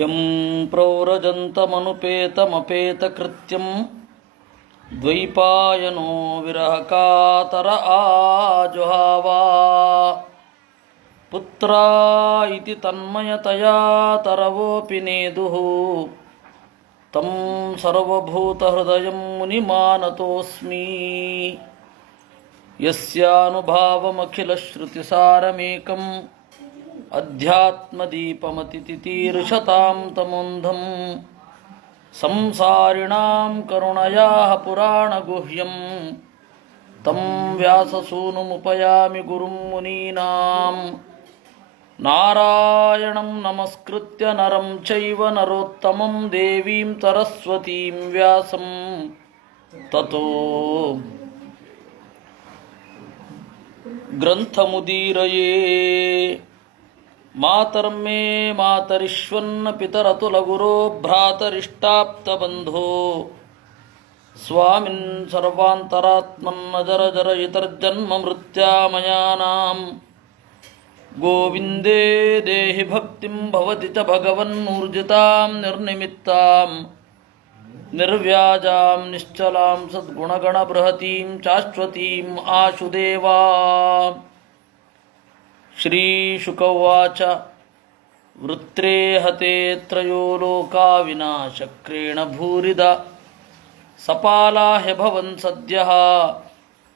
M ಪ್ರವ್ರಜಂತಮನುಪೇತಮಪೇತಕೃತ್ಯಂ ದ್ವೈಪಾಯನೋ ವಿರಹಕಾತರ ಆಜುಹಾವ ಪುತ್ರ ಇತಿ ತನ್ಮಯತಯಾ ತರವೋಪಿ ನೇದುಃ ತಂ ಸರ್ವಭೂತಹೃದಯಂ ಮುನಿಮಾನತೋಸ್ಮಿ ಯಸ್ಯಾನುಭಾವಮಖಿಲಶ್ರುತಿಸಾರಮೇಕಂ ಅಧ್ಯಾತ್ಮದೀಪಮತಿತಿತೀರ್ಷತಾಂ ತಮೋಂಧಂ ಸಂಸಾರಿಣಾಂ ಕರುಣಯಾಃ ಪುರಾಣಗುಹ್ಯಂ ತಂ ವ್ಯಾಸಸೂನುಮುಪಯಾಮಿ ಗುರುಂ ಮುನೀನಾಂ ನಾರಾಯಣಂ ನಮಸ್ಕೃತ್ಯ ನರಂ ಚೈವ ನರೋತ್ತಮಂ ದೇವೀಂ ಸರಸ್ವತೀಂ ವ್ಯಾಸಂ ತತೋ ಗ್ರಂಥಮುದೀರಯೇ ಮಾತರ್ಮೇ ಮಾತರಿಶ್ವನ್ನ ಪಿತರತುಲಗುರೋ ಭ್ರಾತರಿಷ್ಟಾಪ್ತಬಂಧೋ ಸ್ವಾಮಿನ್ ಸರ್ವಾಂತರಾತ್ಮನ್ನಜರಜರಯಿತರ್ಜನ್ಮ ಮೃತ್ಯಾಮಯಾನಾಂ ಗೋವಿಂದೇ ದೇಹಿ ಭಕ್ತಿಂ ಭವತಿ ಚ ಭಗವನ್ನೂರ್ಜಿತಾಂ ನಿರ್ನಿಮಿತ್ತಾಂ ನಿರ್ವ್ಯಾಜಾಂ ನಿಶ್ಚಲಾಂ ಸದ್ಗುಣಗಣಬೃಹತೀಂ ಶಾಶ್ವತೀಂ ಆಶುದೇವಾ. ಶ್ರೀಶುಕೌವಾಚ ವೃತ್ರೇ ಹತೆ ತ್ರಯೋ ಲೋಕಾ ವಿನಾಶಕ್ರೇಣ ಭೂರಿದ ಸಪಾಲಾ ಹ್ಯಭವನ್ ಸದ್ಯಃ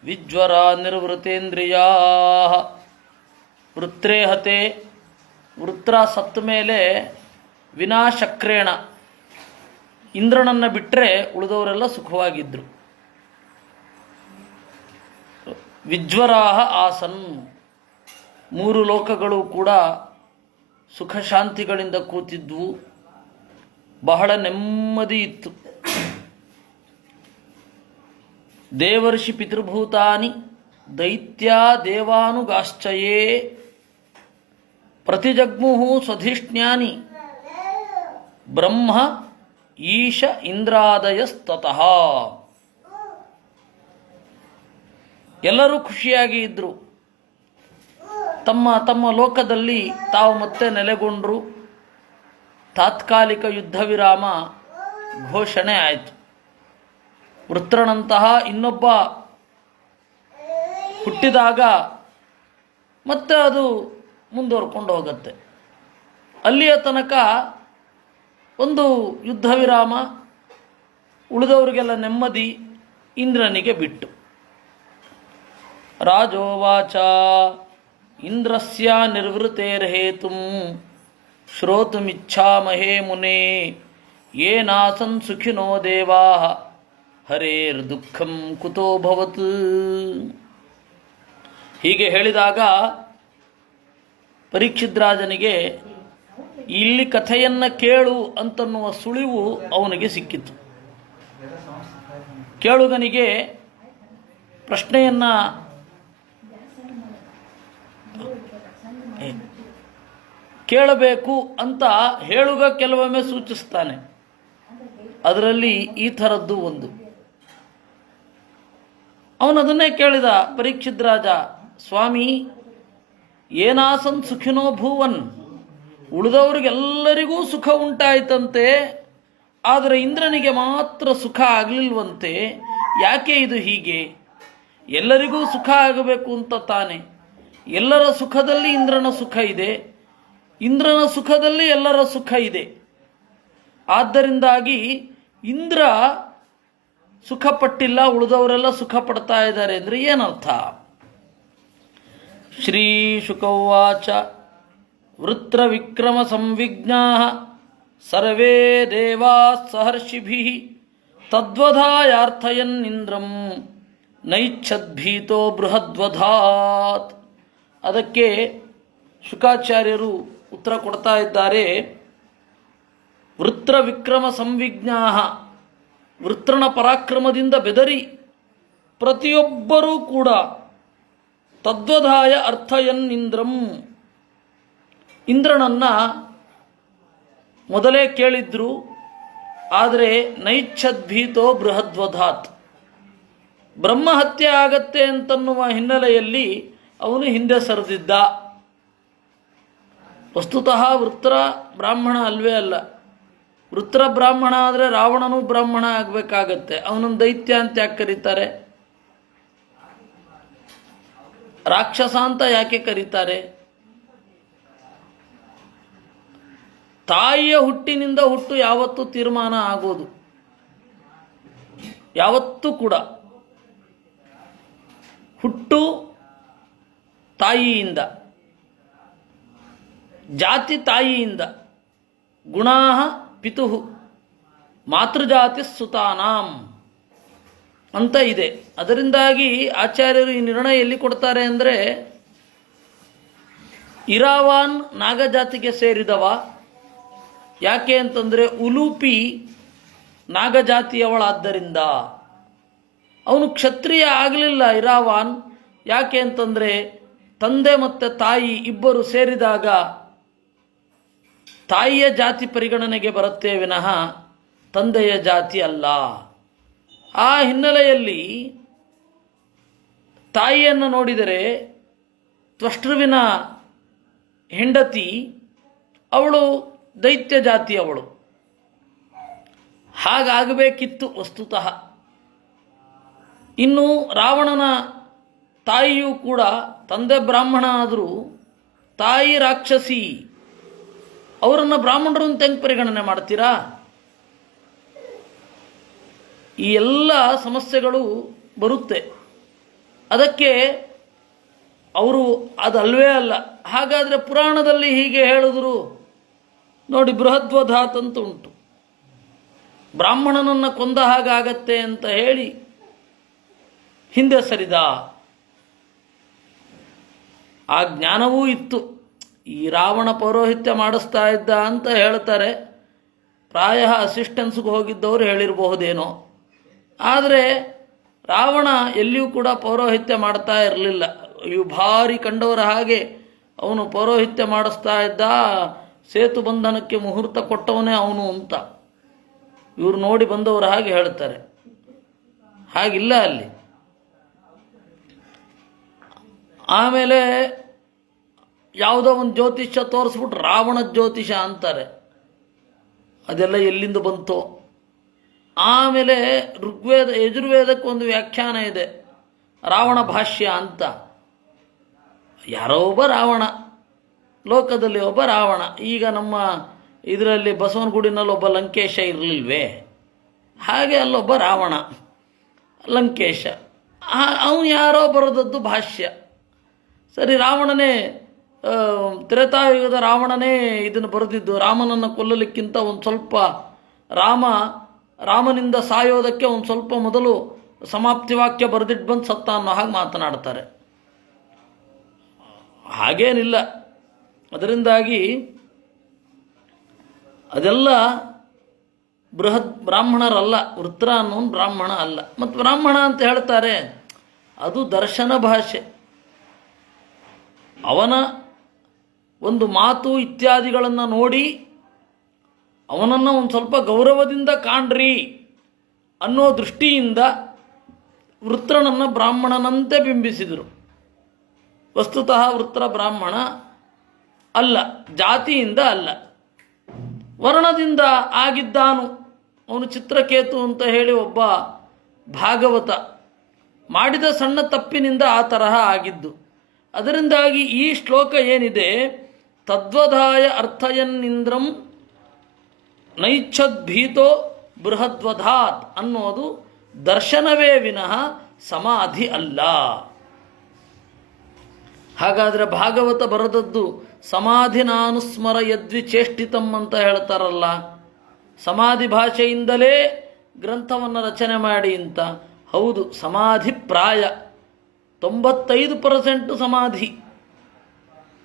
ವಿಜ್ವರಾ ನಿರ್ವೃತೇಂದ್ರಿಯಾಃ. ವೃತ್ರೇ ಹತೆ, ವೃತ್ರ ಸತ್ತ ಮೇಲೆ ವಿನಾಶಕ್ರೇಣ ಇಂದ್ರನನ್ನು ಬಿಟ್ಟರೆ ಉಳಿದವರೆಲ್ಲ ಸುಖವಾಗಿದ್ದರು. ವಿಜ್ವರಾಹ ಆಸನ್, ಮೂರು ಲೋಕಗಳು ಕೂಡ ಸುಖ ಶಾಂತಿಗಳಿಂದ ಕೂತಿದ್ವು, ಬಹಳ ನೆಮ್ಮದಿ ಇತ್ತು. ದೇವರ್ಷಿ ಪಿತೃಭೂತಾನಿ ದೈತ್ಯಾ ದೇವಾನುಗಾಶ್ಚಯೇ ಪ್ರತಿಜಗ್ಮುಹು ಸ್ವಧಿಷ್ಣ್ಯಾನಿ ಬ್ರಹ್ಮ ಈಶ ಇಂದ್ರಾದಯಸ್ತತಃ. ಎಲ್ಲರೂ ಖುಷಿಯಾಗಿ ಇದ್ದರು. ತಮ್ಮ ತಮ್ಮ ಲೋಕದಲ್ಲಿ ತಾವು ಮತ್ತೆ ನೆಲೆಗೊಂಡರು. ತಾತ್ಕಾಲಿಕ ಯುದ್ಧ ವಿರಾಮ ಘೋಷಣೆ ಆಯಿತು. ವೃತ್ರನಂತಹ ಇನ್ನೊಬ್ಬ ಹುಟ್ಟಿದಾಗ ಮತ್ತೆ ಅದು ಮುಂದುವರ್ಕೊಂಡು ಹೋಗುತ್ತೆ. ಅಲ್ಲಿಯ ತನಕ ಒಂದು ಯುದ್ಧ ವಿರಾಮ, ಉಳಿದವರಿಗೆಲ್ಲ ನೆಮ್ಮದಿ, ಇಂದ್ರನಿಗೆ ಬಿಟ್ಟು. ರಾಜೋವಾಚ ಇಂದ್ರಸ್ಯ ನಿರ್ವೃತೇರ್ಹೇತುಂ ಶ್ರೋತುಮಿಚ್ಛಾಮಹೇ ಮುನೇ ಯೇನಾಸನ್ ಸುಖಿನೋ ದೇವಾಃ ಹರೇರ್ದುಃಖಂ ಕುತೋ ಭವತ್. ಹೀಗೆ ಹೇಳಿದಾಗ ಪರೀಕ್ಷಿದ್ರಾಜನಿಗೆ ಇಲ್ಲಿ ಕಥೆಯನ್ನು ಕೇಳು ಅಂತನ್ನುವ ಸುಳಿವು ಅವನಿಗೆ ಸಿಕ್ಕಿತು. ಕೇಳುಗನಿಗೆ ಪ್ರಶ್ನೆಯನ್ನು ಕೇಳಬೇಕು ಅಂತ ಹೇಳುಗ ಕೆಲವೊಮ್ಮೆ ಸೂಚಿಸ್ತಾನೆ. ಅದರಲ್ಲಿ ಈ ಥರದ್ದು ಒಂದು. ಅವನದನ್ನೇ ಕೇಳಿದ ಪರೀಕ್ಷಿದ್ರಾಜ, ಸ್ವಾಮಿ ಏನಾಸನ್ ಸುಖಿನೋ ಭೂವನ್, ಉಳಿದವರಿಗೆಲ್ಲರಿಗೂ ಸುಖ ಉಂಟಾಯಿತಂತೆ, ಆದರೆ ಇಂದ್ರನಿಗೆ ಮಾತ್ರ ಸುಖ ಆಗಲಿಲ್ವಂತೆ. ಯಾಕೆ ಇದು ಹೀಗೆ? ಎಲ್ಲರಿಗೂ ಸುಖ ಆಗಬೇಕು ಅಂತ ತಾನೆ. ಎಲ್ಲರ ಸುಖದಲ್ಲಿ ಇಂದ್ರನ ಸುಖ ಇದೆ, ಇಂದ್ರನ ಸುಖದಲ್ಲಿ ಎಲ್ಲರ ಸುಖ ಇದೆ. ಆದ್ದರಿಂದಾಗಿ ಇಂದ್ರ ಸುಖಪಟ್ಟಿಲ್ಲ, ಉಳಿದವರೆಲ್ಲ ಸುಖ ಪಡ್ತಾ ಇದ್ದಾರೆ ಅಂದರೆ ಏನರ್ಥ? ಶ್ರೀ ಶುಕೌವಾಚ ವೃತ್ರ ವಿಕ್ರಮ ಸಂವಿಜ್ಞಾಃ ಸರ್ವೇ ದೇವಾಃ ಸಹರ್ಷಿಭಿಃ ತದ್ವಧಾಯಾರ್ಥಯನ್ನಿಂದ್ರಂ ನೈಚ್ಛದ್ಭೀತೋ ಬೃಹದ್ವಧಾತ್. ಅದಕ್ಕೆ ಶುಕಾಚಾರ್ಯರು ಉತ್ತರ ಕೊಡ್ತಾ ಇದ್ದಾರೆ. ವೃತ್ರ ವಿಕ್ರಮ ಸಂವಿಜ್ಞಾಃ, ವೃತ್ರನ ಪರಾಕ್ರಮದಿಂದ ಬೆದರಿ ಪ್ರತಿಯೊಬ್ಬರೂ ಕೂಡ ತದ್ವಧಾಯ ಅರ್ಥಯನ್ನಿಂದ್ರಂ, ಇಂದ್ರನನ್ನು ಮೊದಲೇ ಕೇಳಿದ್ರು, ಆದರೆ ನೈಚ್ಛದ್ಭೀತೋ ಬೃಹದ್ವಧಾತ್, ಬ್ರಹ್ಮಹತ್ಯೆ ಆಗತ್ತೆ ಅಂತನ್ನುವ ಹಿನ್ನೆಲೆಯಲ್ಲಿ ಅವನು ಹಿಂದೆ ಸರಿದಿದ್ದ. ವಸ್ತುತಃ ವೃತ್ರ ಬ್ರಾಹ್ಮಣ ಅಲ್ವೇ ಅಲ್ಲ. ವೃತ್ರ ಬ್ರಾಹ್ಮಣ ಆದರೆ ರಾವಣನೂ ಬ್ರಾಹ್ಮಣ ಆಗಬೇಕಾಗತ್ತೆ. ಅವನನ್ನು ದೈತ್ಯ ಅಂತ ಯಾಕೆ ಕರೀತಾರೆ? ರಾಕ್ಷಸ ಅಂತ ಯಾಕೆ ಕರೀತಾರೆ? ತಾಯಿಯ ಹುಟ್ಟಿನಿಂದ ಹುಟ್ಟು ಯಾವತ್ತೂ ತೀರ್ಮಾನ ಆಗೋದು, ಯಾವತ್ತೂ ಕೂಡ ಹುಟ್ಟು ತಾಯಿಯಿಂದ, ಜಾತಿ ತಾಯಿಯಿಂದ, ಗುಣಾಹ ಪಿತುಃ ಮಾತೃಜಾತಿ ಸುತಾನಾಂ ಅಂತ ಇದೆ. ಅದರಿಂದಾಗಿ ಆಚಾರ್ಯರು ಈ ನಿರ್ಣಯ ಎಲ್ಲಿ ಕೊಡ್ತಾರೆ ಅಂದರೆ, ಇರಾವಾನ್ ನಾಗಜಾತಿಗೆ ಸೇರಿದವ. ಯಾಕೆ ಅಂತಂದರೆ ಉಲೂಪಿ ನಾಗಜಾತಿಯವಳಾದ್ದರಿಂದ. ಅವನು ಕ್ಷತ್ರಿಯ ಆಗಲಿಲ್ಲ ಇರಾವಾನ್. ಯಾಕೆ ಅಂತಂದರೆ ತಂದೆ ಮತ್ತು ತಾಯಿ ಇಬ್ಬರು ಸೇರಿದಾಗ ತಾಯಿಯ ಜಾತಿ ಪರಿಗಣನೆಗೆ ಬರುತ್ತೆ ವಿನಃ ತಂದೆಯ ಜಾತಿ ಅಲ್ಲ. ಆ ಹಿನ್ನೆಲೆಯಲ್ಲಿ ತಾಯಿಯನ್ನು ನೋಡಿದರೆ ತ್ವಷ್ಟೃವಿನ ಹೆಂಡತಿ, ಅವಳು ದೈತ್ಯ ಜಾತಿಯವಳು. ಹಾಗಾಗಬೇಕಿತ್ತು ವಸ್ತುತಃ. ಇನ್ನು ರಾವಣನ ತಾಯಿಯೂ ಕೂಡ ತಂದೆ ಬ್ರಾಹ್ಮಣ ಆದರೂ ತಾಯಿ ರಾಕ್ಷಸಿ. ಅವರನ್ನು ಬ್ರಾಹ್ಮಣರು ಅಂತ ಹೆಂಗೆ ಪರಿಗಣನೆ ಮಾಡ್ತೀರಾ? ಈ ಎಲ್ಲ ಸಮಸ್ಯೆಗಳು ಬರುತ್ತೆ. ಅದಕ್ಕೆ ಅವರು ಅದಲ್ವೇ ಅಲ್ಲ. ಹಾಗಾದರೆ ಪುರಾಣದಲ್ಲಿ ಹೀಗೆ ಹೇಳಿದ್ರು ನೋಡಿ, ಬೃಹದ್ವಧಾತ್ ಅಂತ ಉಂಟು. ಬ್ರಾಹ್ಮಣನನ್ನು ಕೊಂದ ಹಾಗಾಗತ್ತೆ ಅಂತ ಹೇಳಿ ಹಿಂದೆ ಸರಿದ. ಆ ಜ್ಞಾನವೂ ಇತ್ತು. ಈ ರಾವಣ ಪೌರೋಹಿತ್ಯ ಮಾಡಿಸ್ತಾ ಇದ್ದ ಅಂತ ಹೇಳ್ತಾರೆ. ಪ್ರಾಯ ಅಸಿಸ್ಟೆನ್ಸ್ಗೆ ಹೋಗಿದ್ದವರು ಹೇಳಿರಬಹುದೇನೋ. ಆದರೆ ರಾವಣ ಎಲ್ಲಿಯೂ ಕೂಡ ಪೌರೋಹಿತ್ಯ ಮಾಡ್ತಾ ಇರಲಿಲ್ಲ. ಇವು ಭಾರಿ ಕಂಡವರ ಹಾಗೆ ಅವನು ಪೌರೋಹಿತ್ಯ ಮಾಡಿಸ್ತಾ ಇದ್ದ, ಸೇತು ಬಂಧನಕ್ಕೆ ಮುಹೂರ್ತ ಕೊಟ್ಟವನೇ ಅವನು ಅಂತ ಇವರು ನೋಡಿ ಬಂದವರ ಹಾಗೆ ಹೇಳ್ತಾರೆ. ಹಾಗಿಲ್ಲ ಅಲ್ಲಿ. ಆಮೇಲೆ ಯಾವುದೋ ಒಂದು ಜ್ಯೋತಿಷ್ಯ ತೋರಿಸ್ಬಿಟ್ಟು ರಾವಣ ಜ್ಯೋತಿಷ ಅಂತಾರೆ. ಅದೆಲ್ಲ ಎಲ್ಲಿಂದ ಬಂತೋ. ಆಮೇಲೆ ಋಗ್ವೇದ ಯಜುರ್ವೇದಕ್ಕೆ ಒಂದು ವ್ಯಾಖ್ಯಾನ ಇದೆ, ರಾವಣ ಭಾಷ್ಯ ಅಂತ. ಯಾರೋ ಒಬ್ಬ ರಾವಣ, ಲೋಕದಲ್ಲಿ ಒಬ್ಬ ರಾವಣ. ಈಗ ನಮ್ಮ ಇದರಲ್ಲಿ ಬಸವನಗುಡಿನಲ್ಲಿ ಒಬ್ಬ ಲಂಕೇಶ ಇರಲಿಲ್ವೇ? ಹಾಗೆ ಅಲ್ಲೊಬ್ಬ ರಾವಣ ಲಂಕೇಶ. ಅವನು ಯಾರೋ ಬರೆದದ್ದು ಭಾಷ್ಯ. ಸರಿ, ರಾವಣನೇ ತ್ರೇತಾಯುಗದ ರಾವಣನೇ ಇದನ್ನು ಬರೆದಿದ್ದು. ರಾಮನನ್ನು ಕೊಲ್ಲಲಿಕ್ಕಿಂತ ಒಂದು ಸ್ವಲ್ಪ ರಾಮನಿಂದ ಸಾಯೋದಕ್ಕೆ ಒಂದು ಸ್ವಲ್ಪ ಮೊದಲು ಸಮಾಪ್ತಿ ವಾಕ್ಯ ಬರೆದಿಟ್ಟು ಬಂದು ಸತ್ತ ಅನ್ನೋ ಹಾಗೆ ಮಾತನಾಡ್ತಾರೆ. ಹಾಗೇನಿಲ್ಲ. ಅದರಿಂದಾಗಿ ಅದೆಲ್ಲ ಬೃಹತ್ ಬ್ರಾಹ್ಮಣರಲ್ಲ. ವೃತ್ರ ಅನ್ನೋನು ಬ್ರಾಹ್ಮಣ ಅಲ್ಲ. ಮತ್ತು ಬ್ರಾಹ್ಮಣ ಅಂತ ಹೇಳ್ತಾರೆ, ಅದು ದರ್ಶನ ಭಾಷೆ. ಅವನ ಒಂದು ಮಾತು ಇತ್ಯಾದಿಗಳನ್ನು ನೋಡಿ ಅವನನ್ನು ಒಂದು ಸ್ವಲ್ಪ ಗೌರವದಿಂದ ಕಾಣ್ರಿ ಅನ್ನೋ ದೃಷ್ಟಿಯಿಂದ ವೃತ್ರನನ್ನು ಬ್ರಾಹ್ಮಣನಂತೆ ಬಿಂಬಿಸಿದರು. ವಸ್ತುತಃ ವೃತ್ರ ಬ್ರಾಹ್ಮಣ ಅಲ್ಲ, ಜಾತಿಯಿಂದ ಅಲ್ಲ, ವರ್ಣದಿಂದ ಆಗಿದ್ದಾನು. ಅವನು ಚಿತ್ರಕೇತು ಅಂತ ಹೇಳಿ ಒಬ್ಬ ಭಾಗವತ ಮಾಡಿದ ಸಣ್ಣ ತಪ್ಪಿನಿಂದ ಆ ತರಹ ಆಗಿದ್ದು. ಅದರಿಂದಾಗಿ ಈ ಶ್ಲೋಕ ಏನಿದೆ, ತದ್ವಧಾಯ ಅರ್ಥಯನ್ನಿಂದ್ರಂ ನೈಚ್ಛದ್ಭೀತೋ ಬೃಹದ್ವಧಾತ್ ಅನ್ನೋದು ದರ್ಶನವೇ ವಿನಃ ಸಮಾಧಿ ಅಲ್ಲ. ಹಾಗಾದರೆ ಭಾಗವತ ಬರೆದದ್ದು ಸಮಾಧಿನಾನುಸ್ಮರ ಯದ್ವಿಚೇಷ್ಟಿತಂ ಅಂತ ಹೇಳ್ತಾರಲ್ಲ, ಸಮಾಧಿ ಭಾಷೆಯಿಂದಲೇ ಗ್ರಂಥವನ್ನು ರಚನೆ ಮಾಡಿ ಅಂತ. ಹೌದು, ಸಮಾಧಿ ಪ್ರಾಯ 95% ಸಮಾಧಿ,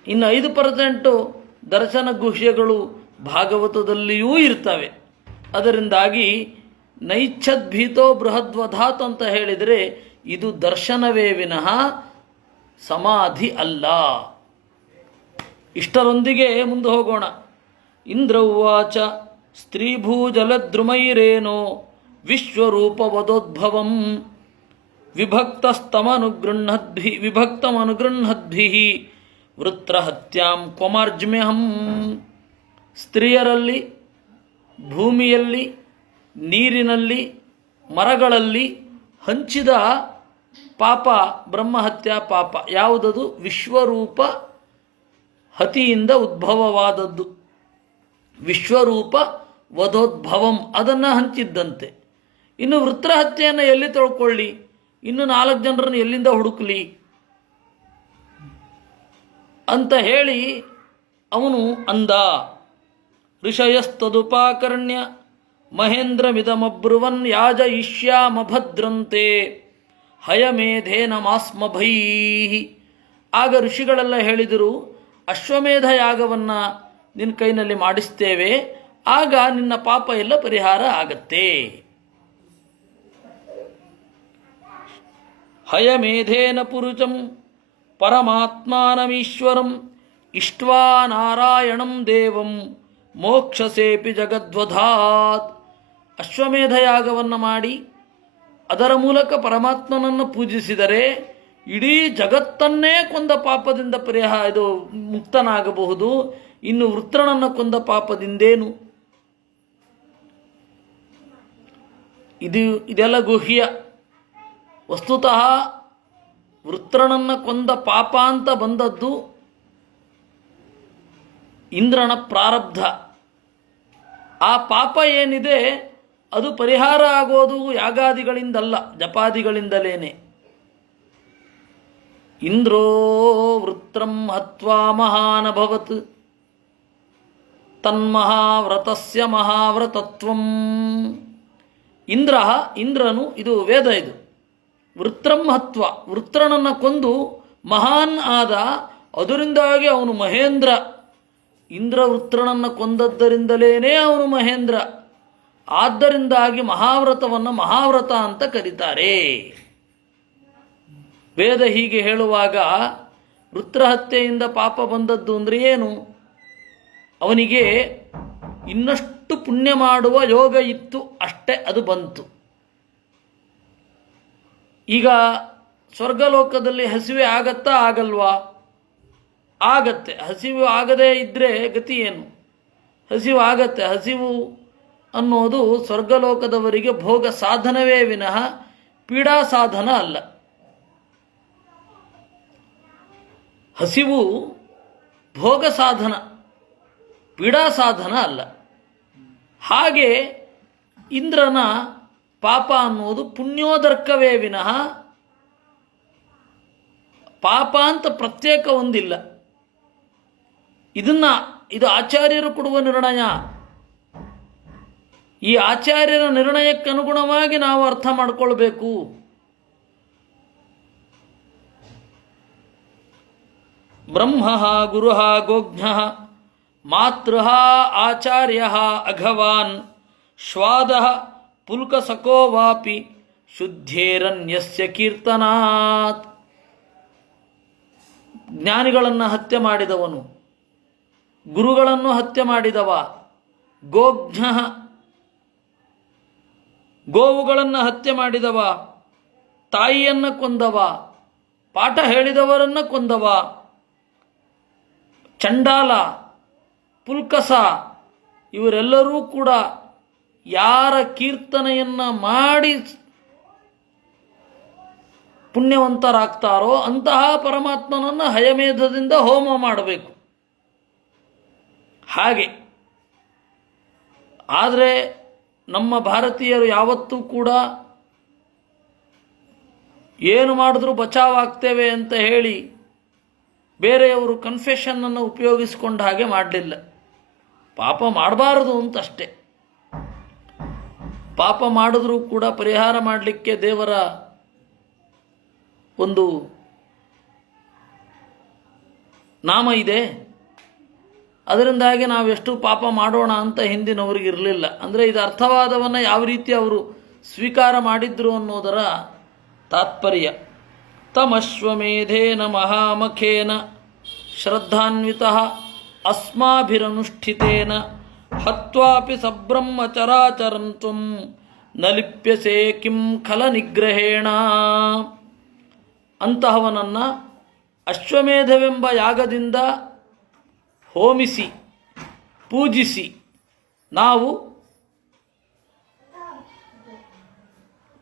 ಇನ್ನು 5% ದರ್ಶನ ಗುಹ್ಯಗಳು ಭಾಗವತದಲ್ಲಿಯೂ ಇರ್ತವೆ. ಅದರಿಂದಾಗಿ ನೈಚ್ಛದ್ಭೀತೋ ಬೃಹದ್ವಧಾತ್ ಅಂತ ಹೇಳಿದರೆ ಇದು ದರ್ಶನವೇ ವಿನಃ ಸಮಾಧಿ ಅಲ್ಲ. ಇಷ್ಟರೊಂದಿಗೆ ಮುಂದೆ ಹೋಗೋಣ. ಇಂದ್ರೌವಾಚ ಸ್ತ್ರೀಭೂಜಲದ್ರುಮೈರೇನೋ ವಿಶ್ವರೂಪವದೋದ್ಭವಂ ವಿಭಕ್ತಮನುಗೃಹದ್ಭಿಃ ವೃತ್ರಹತ್ಯಾಂ ಕ್ವಮಾರ್ಜ್ಮ್ಯಹಂ. ಸ್ತ್ರೀಯರಲ್ಲಿ, ಭೂಮಿಯಲ್ಲಿ, ನೀರಿನಲ್ಲಿ, ಮರಗಳಲ್ಲಿ ಹಂಚಿದ ಪಾಪ ಬ್ರಹ್ಮಹತ್ಯಾ ಪಾಪ. ಯಾವುದದು? ವಿಶ್ವರೂಪ ಹತಿಯಿಂದ ಉದ್ಭವವಾದದ್ದು. ವಿಶ್ವರೂಪ ವಧೋದ್ಭವಂ, ಅದನ್ನು ಹಂಚಿದ್ದಂತೆ. ಇನ್ನು ವೃತ್ರಹತ್ಯೆಯನ್ನು ಎಲ್ಲಿ ತೊಳ್ಕೊಳ್ಳಿ? ಇನ್ನು 4 ಜನರನ್ನು ಎಲ್ಲಿಂದ ಹುಡುಕಲಿ ಅಂತ ಹೇಳಿ ಅವನು ಅಂದ. ಋಷಯಸ್ತದುಪಾಕರ್ಣ್ಯ ಮಹೇಂದ್ರಮಿದಮಬ್ರುವನ್ ಯಾಜಯಿಷ್ಯಾಮಭದ್ರಂತೆ ಹಯಮೇಧೇನ ಮಾಸ್ಮಭೈ. ಆಗ ಋಷಿಗಳೆಲ್ಲ ಹೇಳಿದರು, ಅಶ್ವಮೇಧ ಯಾಗವನ್ನು ನಿನ್ನ ಕೈನಲ್ಲಿ ಮಾಡಿಸ್ತೇವೆ, ಆಗ ನಿನ್ನ ಪಾಪ ಎಲ್ಲ ಪರಿಹಾರ ಆಗತ್ತೆ. ಹಯಮೇಧೇನ ಪುರುಷಂ ಪರಮಾತ್ಮಾನಮೀಶ್ವರಂ ಇಷ್ಟ್ವಾ ನಾರಾಯಣಂ ದೇವಂ ಮೋಕ್ಷಸೇಪಿ ಜಗದ್ವಧಾತ್. ಅಶ್ವಮೇಧ ಯಾಗವನ್ನು ಮಾಡಿ ಅದರ ಮೂಲಕ ಪರಮಾತ್ಮನನ್ನು ಪೂಜಿಸಿದರೆ ಇಡೀ ಜಗತ್ತನ್ನೇ ಕೊಂದ ಪಾಪದಿಂದ ಇದು ಮುಕ್ತನಾಗಬಹುದು. ಇನ್ನು ವೃತ್ರನನ್ನು ಕೊಂದ ಪಾಪದಿಂದೇನು? ಇದೆಲ್ಲ ಗುಹ್ಯ. ವಸ್ತುತಃ ವೃತ್ರನನ್ನು ಕೊಂದ ಪಾಪ ಅಂತ ಬಂದದ್ದು ಇಂದ್ರನ ಪ್ರಾರಬ್ಧ. ಆ ಪಾಪ ಏನಿದೆ ಅದು ಪರಿಹಾರ ಆಗೋದು ಯಾಗಾದಿಗಳಿಂದಲ್ಲ, ಜಪಾದಿಗಳಿಂದಲೇನೆ. ಇಂದ್ರೋ ವೃತ್ರಂ ಹತ್ವಾ ಮಹಾನಭವತ್ ತನ್ಮಹಾವ್ರತಸ್ಯ ಮಹಾವ್ರತತ್ವಂ. ಇಂದ್ರನು, ಇದು ವೇದ, ಇದು ವೃತ್ರಂ ಹತ್ವ, ವೃತ್ರನನ್ನು ಕೊಂದು ಮಹಾನ್ ಆದ, ಅದರಿಂದಾಗಿ ಅವನು ಮಹೇಂದ್ರ. ಇಂದ್ರ ವೃತ್ರನನ್ನು ಕೊಂದದ್ದರಿಂದಲೇ ಅವನು ಮಹೇಂದ್ರ. ಆದ್ದರಿಂದಾಗಿ ಮಹಾವ್ರತವನ್ನು ಮಹಾವ್ರತ ಅಂತ ಕರೀತಾರೆ. ವೇದ ಹೀಗೆ ಹೇಳುವಾಗ ವೃತ್ರಹತ್ಯೆಯಿಂದ ಪಾಪ ಬಂದದ್ದು ಅಂದರೆ ಏನು? ಅವನಿಗೆ ಇನ್ನಷ್ಟು ಪುಣ್ಯ ಮಾಡುವ ಯೋಗ ಇತ್ತು, ಅಷ್ಟೇ, ಅದು ಬಂತು. ಈಗ ಸ್ವರ್ಗಲೋಕದಲ್ಲಿ ಹಸಿವೆ ಆಗತ್ತಾ ಆಗಲ್ವಾ? ಆಗತ್ತೆ. ಹಸಿವು ಆಗದೇ ಇದ್ದರೆ ಗತಿ ಏನು? ಹಸಿವು ಆಗತ್ತೆ. ಹಸಿವು ಅನ್ನೋದು ಸ್ವರ್ಗಲೋಕದವರಿಗೆ ಭೋಗ ಸಾಧನವೇ ವಿನಃ ಪೀಡಾ ಸಾಧನ ಅಲ್ಲ. ಹಸಿವು ಭೋಗ ಸಾಧನ, ಪೀಡಾ ಸಾಧನ ಅಲ್ಲ. ಹಾಗೆ ಇಂದ್ರನ ಪಾಪ ಅನ್ನೋದು ಪುಣ್ಯೋದರ್ಕವೇ ವಿನಃ ಪಾಪ ಅಂತ ಪ್ರತ್ಯೇಕ ಒಂದಿಲ್ಲ. ಇದು ಆಚಾರ್ಯರು ಕೊಡುವ ನಿರ್ಣಯ. ಈ ಆಚಾರ್ಯರ ನಿರ್ಣಯಕ್ಕನುಗುಣವಾಗಿ ನಾವು ಅರ್ಥ ಮಾಡಿಕೊಳ್ಬೇಕು. ಬ್ರಹ್ಮ ಗುರು ಗೋಜ್ಞ ಮಾತೃ ಆಚಾರ್ಯ ಅಘವಾನ್ ಶ್ವಾದ ಪುಲ್ಕಸಕೋ ವಾಪಿ ಶುದ್ಧೇರನ್ಯಸ್ಯ ಕೀರ್ತನಾತ್. ಜ್ಞಾನಿಗಳನ್ನು ಹತ್ಯೆ ಮಾಡಿದವನು, ಗುರುಗಳನ್ನು ಹತ್ಯೆ ಮಾಡಿದವ, ಗೋಜ್ಞ ಗೋವುಗಳನ್ನು ಹತ್ಯೆ ಮಾಡಿದವ, ತಾಯಿಯನ್ನು ಕೊಂದವ, ಪಾಠ ಹೇಳಿದವರನ್ನು ಕೊಂದವ, ಚಂಡಾಲ, ಪುಲ್ಕಸ, ಇವರೆಲ್ಲರೂ ಕೂಡ ಯಾರ ಕೀರ್ತನೆಯನ್ನು ಮಾಡಿ ಪುಣ್ಯವಂತರಾಗ್ತಾರೋ ಅಂತಹ ಪರಮಾತ್ಮನನ್ನು ಹಯಮೇಧದಿಂದ ಹೋಮ ಮಾಡಬೇಕು. ಹಾಗೆ ಆದರೆ ನಮ್ಮ ಭಾರತೀಯರು ಯಾವತ್ತೂ ಕೂಡ ಏನು ಮಾಡಿದ್ರೂ ಬಚಾವಾಗ್ತೇವೆ ಅಂತ ಹೇಳಿ ಬೇರೆಯವರು ಕನ್ಫೆಷನ್ನನ್ನು ಉಪಯೋಗಿಸಿಕೊಂಡ ಹಾಗೆ ಮಾಡಲಿಲ್ಲ. ಪಾಪ ಮಾಡಬಾರದು ಅಂತಷ್ಟೇ. ಪಾಪ ಮಾಡಿದ್ರೂ ಕೂಡ ಪರಿಹಾರ ಮಾಡಲಿಕ್ಕೆ ದೇವರ ಒಂದು ನಾಮ ಇದೆ. ಅದರಿಂದಾಗಿ ನಾವೆಷ್ಟು ಪಾಪ ಮಾಡೋಣ ಅಂತ ಹಿಂದಿನವ್ರಿಗೆ ಇರಲಿಲ್ಲ. ಅಂದರೆ ಇದು ಅರ್ಥವಾದವನ್ನು ಯಾವ ರೀತಿ ಅವರು ಸ್ವೀಕಾರ ಮಾಡಿದ್ರು ಅನ್ನೋದರ ತಾತ್ಪರ್ಯ. ತಮಶ್ವಮೇಧೇನ ಮಹಾಮಖೇನ ಶ್ರದ್ಧಾನ್ವಿತಃ ಅಸ್ಮಾಭಿರನುಷ್ಠಿತೇನ ಹತ್ವಾಪಿ ಸಬ್ರಹ್ಮಚರಾಚರಂ ತ್ವಂ ನ ಲಿಪ್ಯಸೆ ಕಿಂ ಖಲ ನಿಗ್ರಹೇಣ. ಅಂತಹವನನ್ನು ಅಶ್ವಮೇಧವೆಂಬ ಯಾಗದಿಂದ ಹೋಮಿಸಿ ಪೂಜಿಸಿ ನಾವು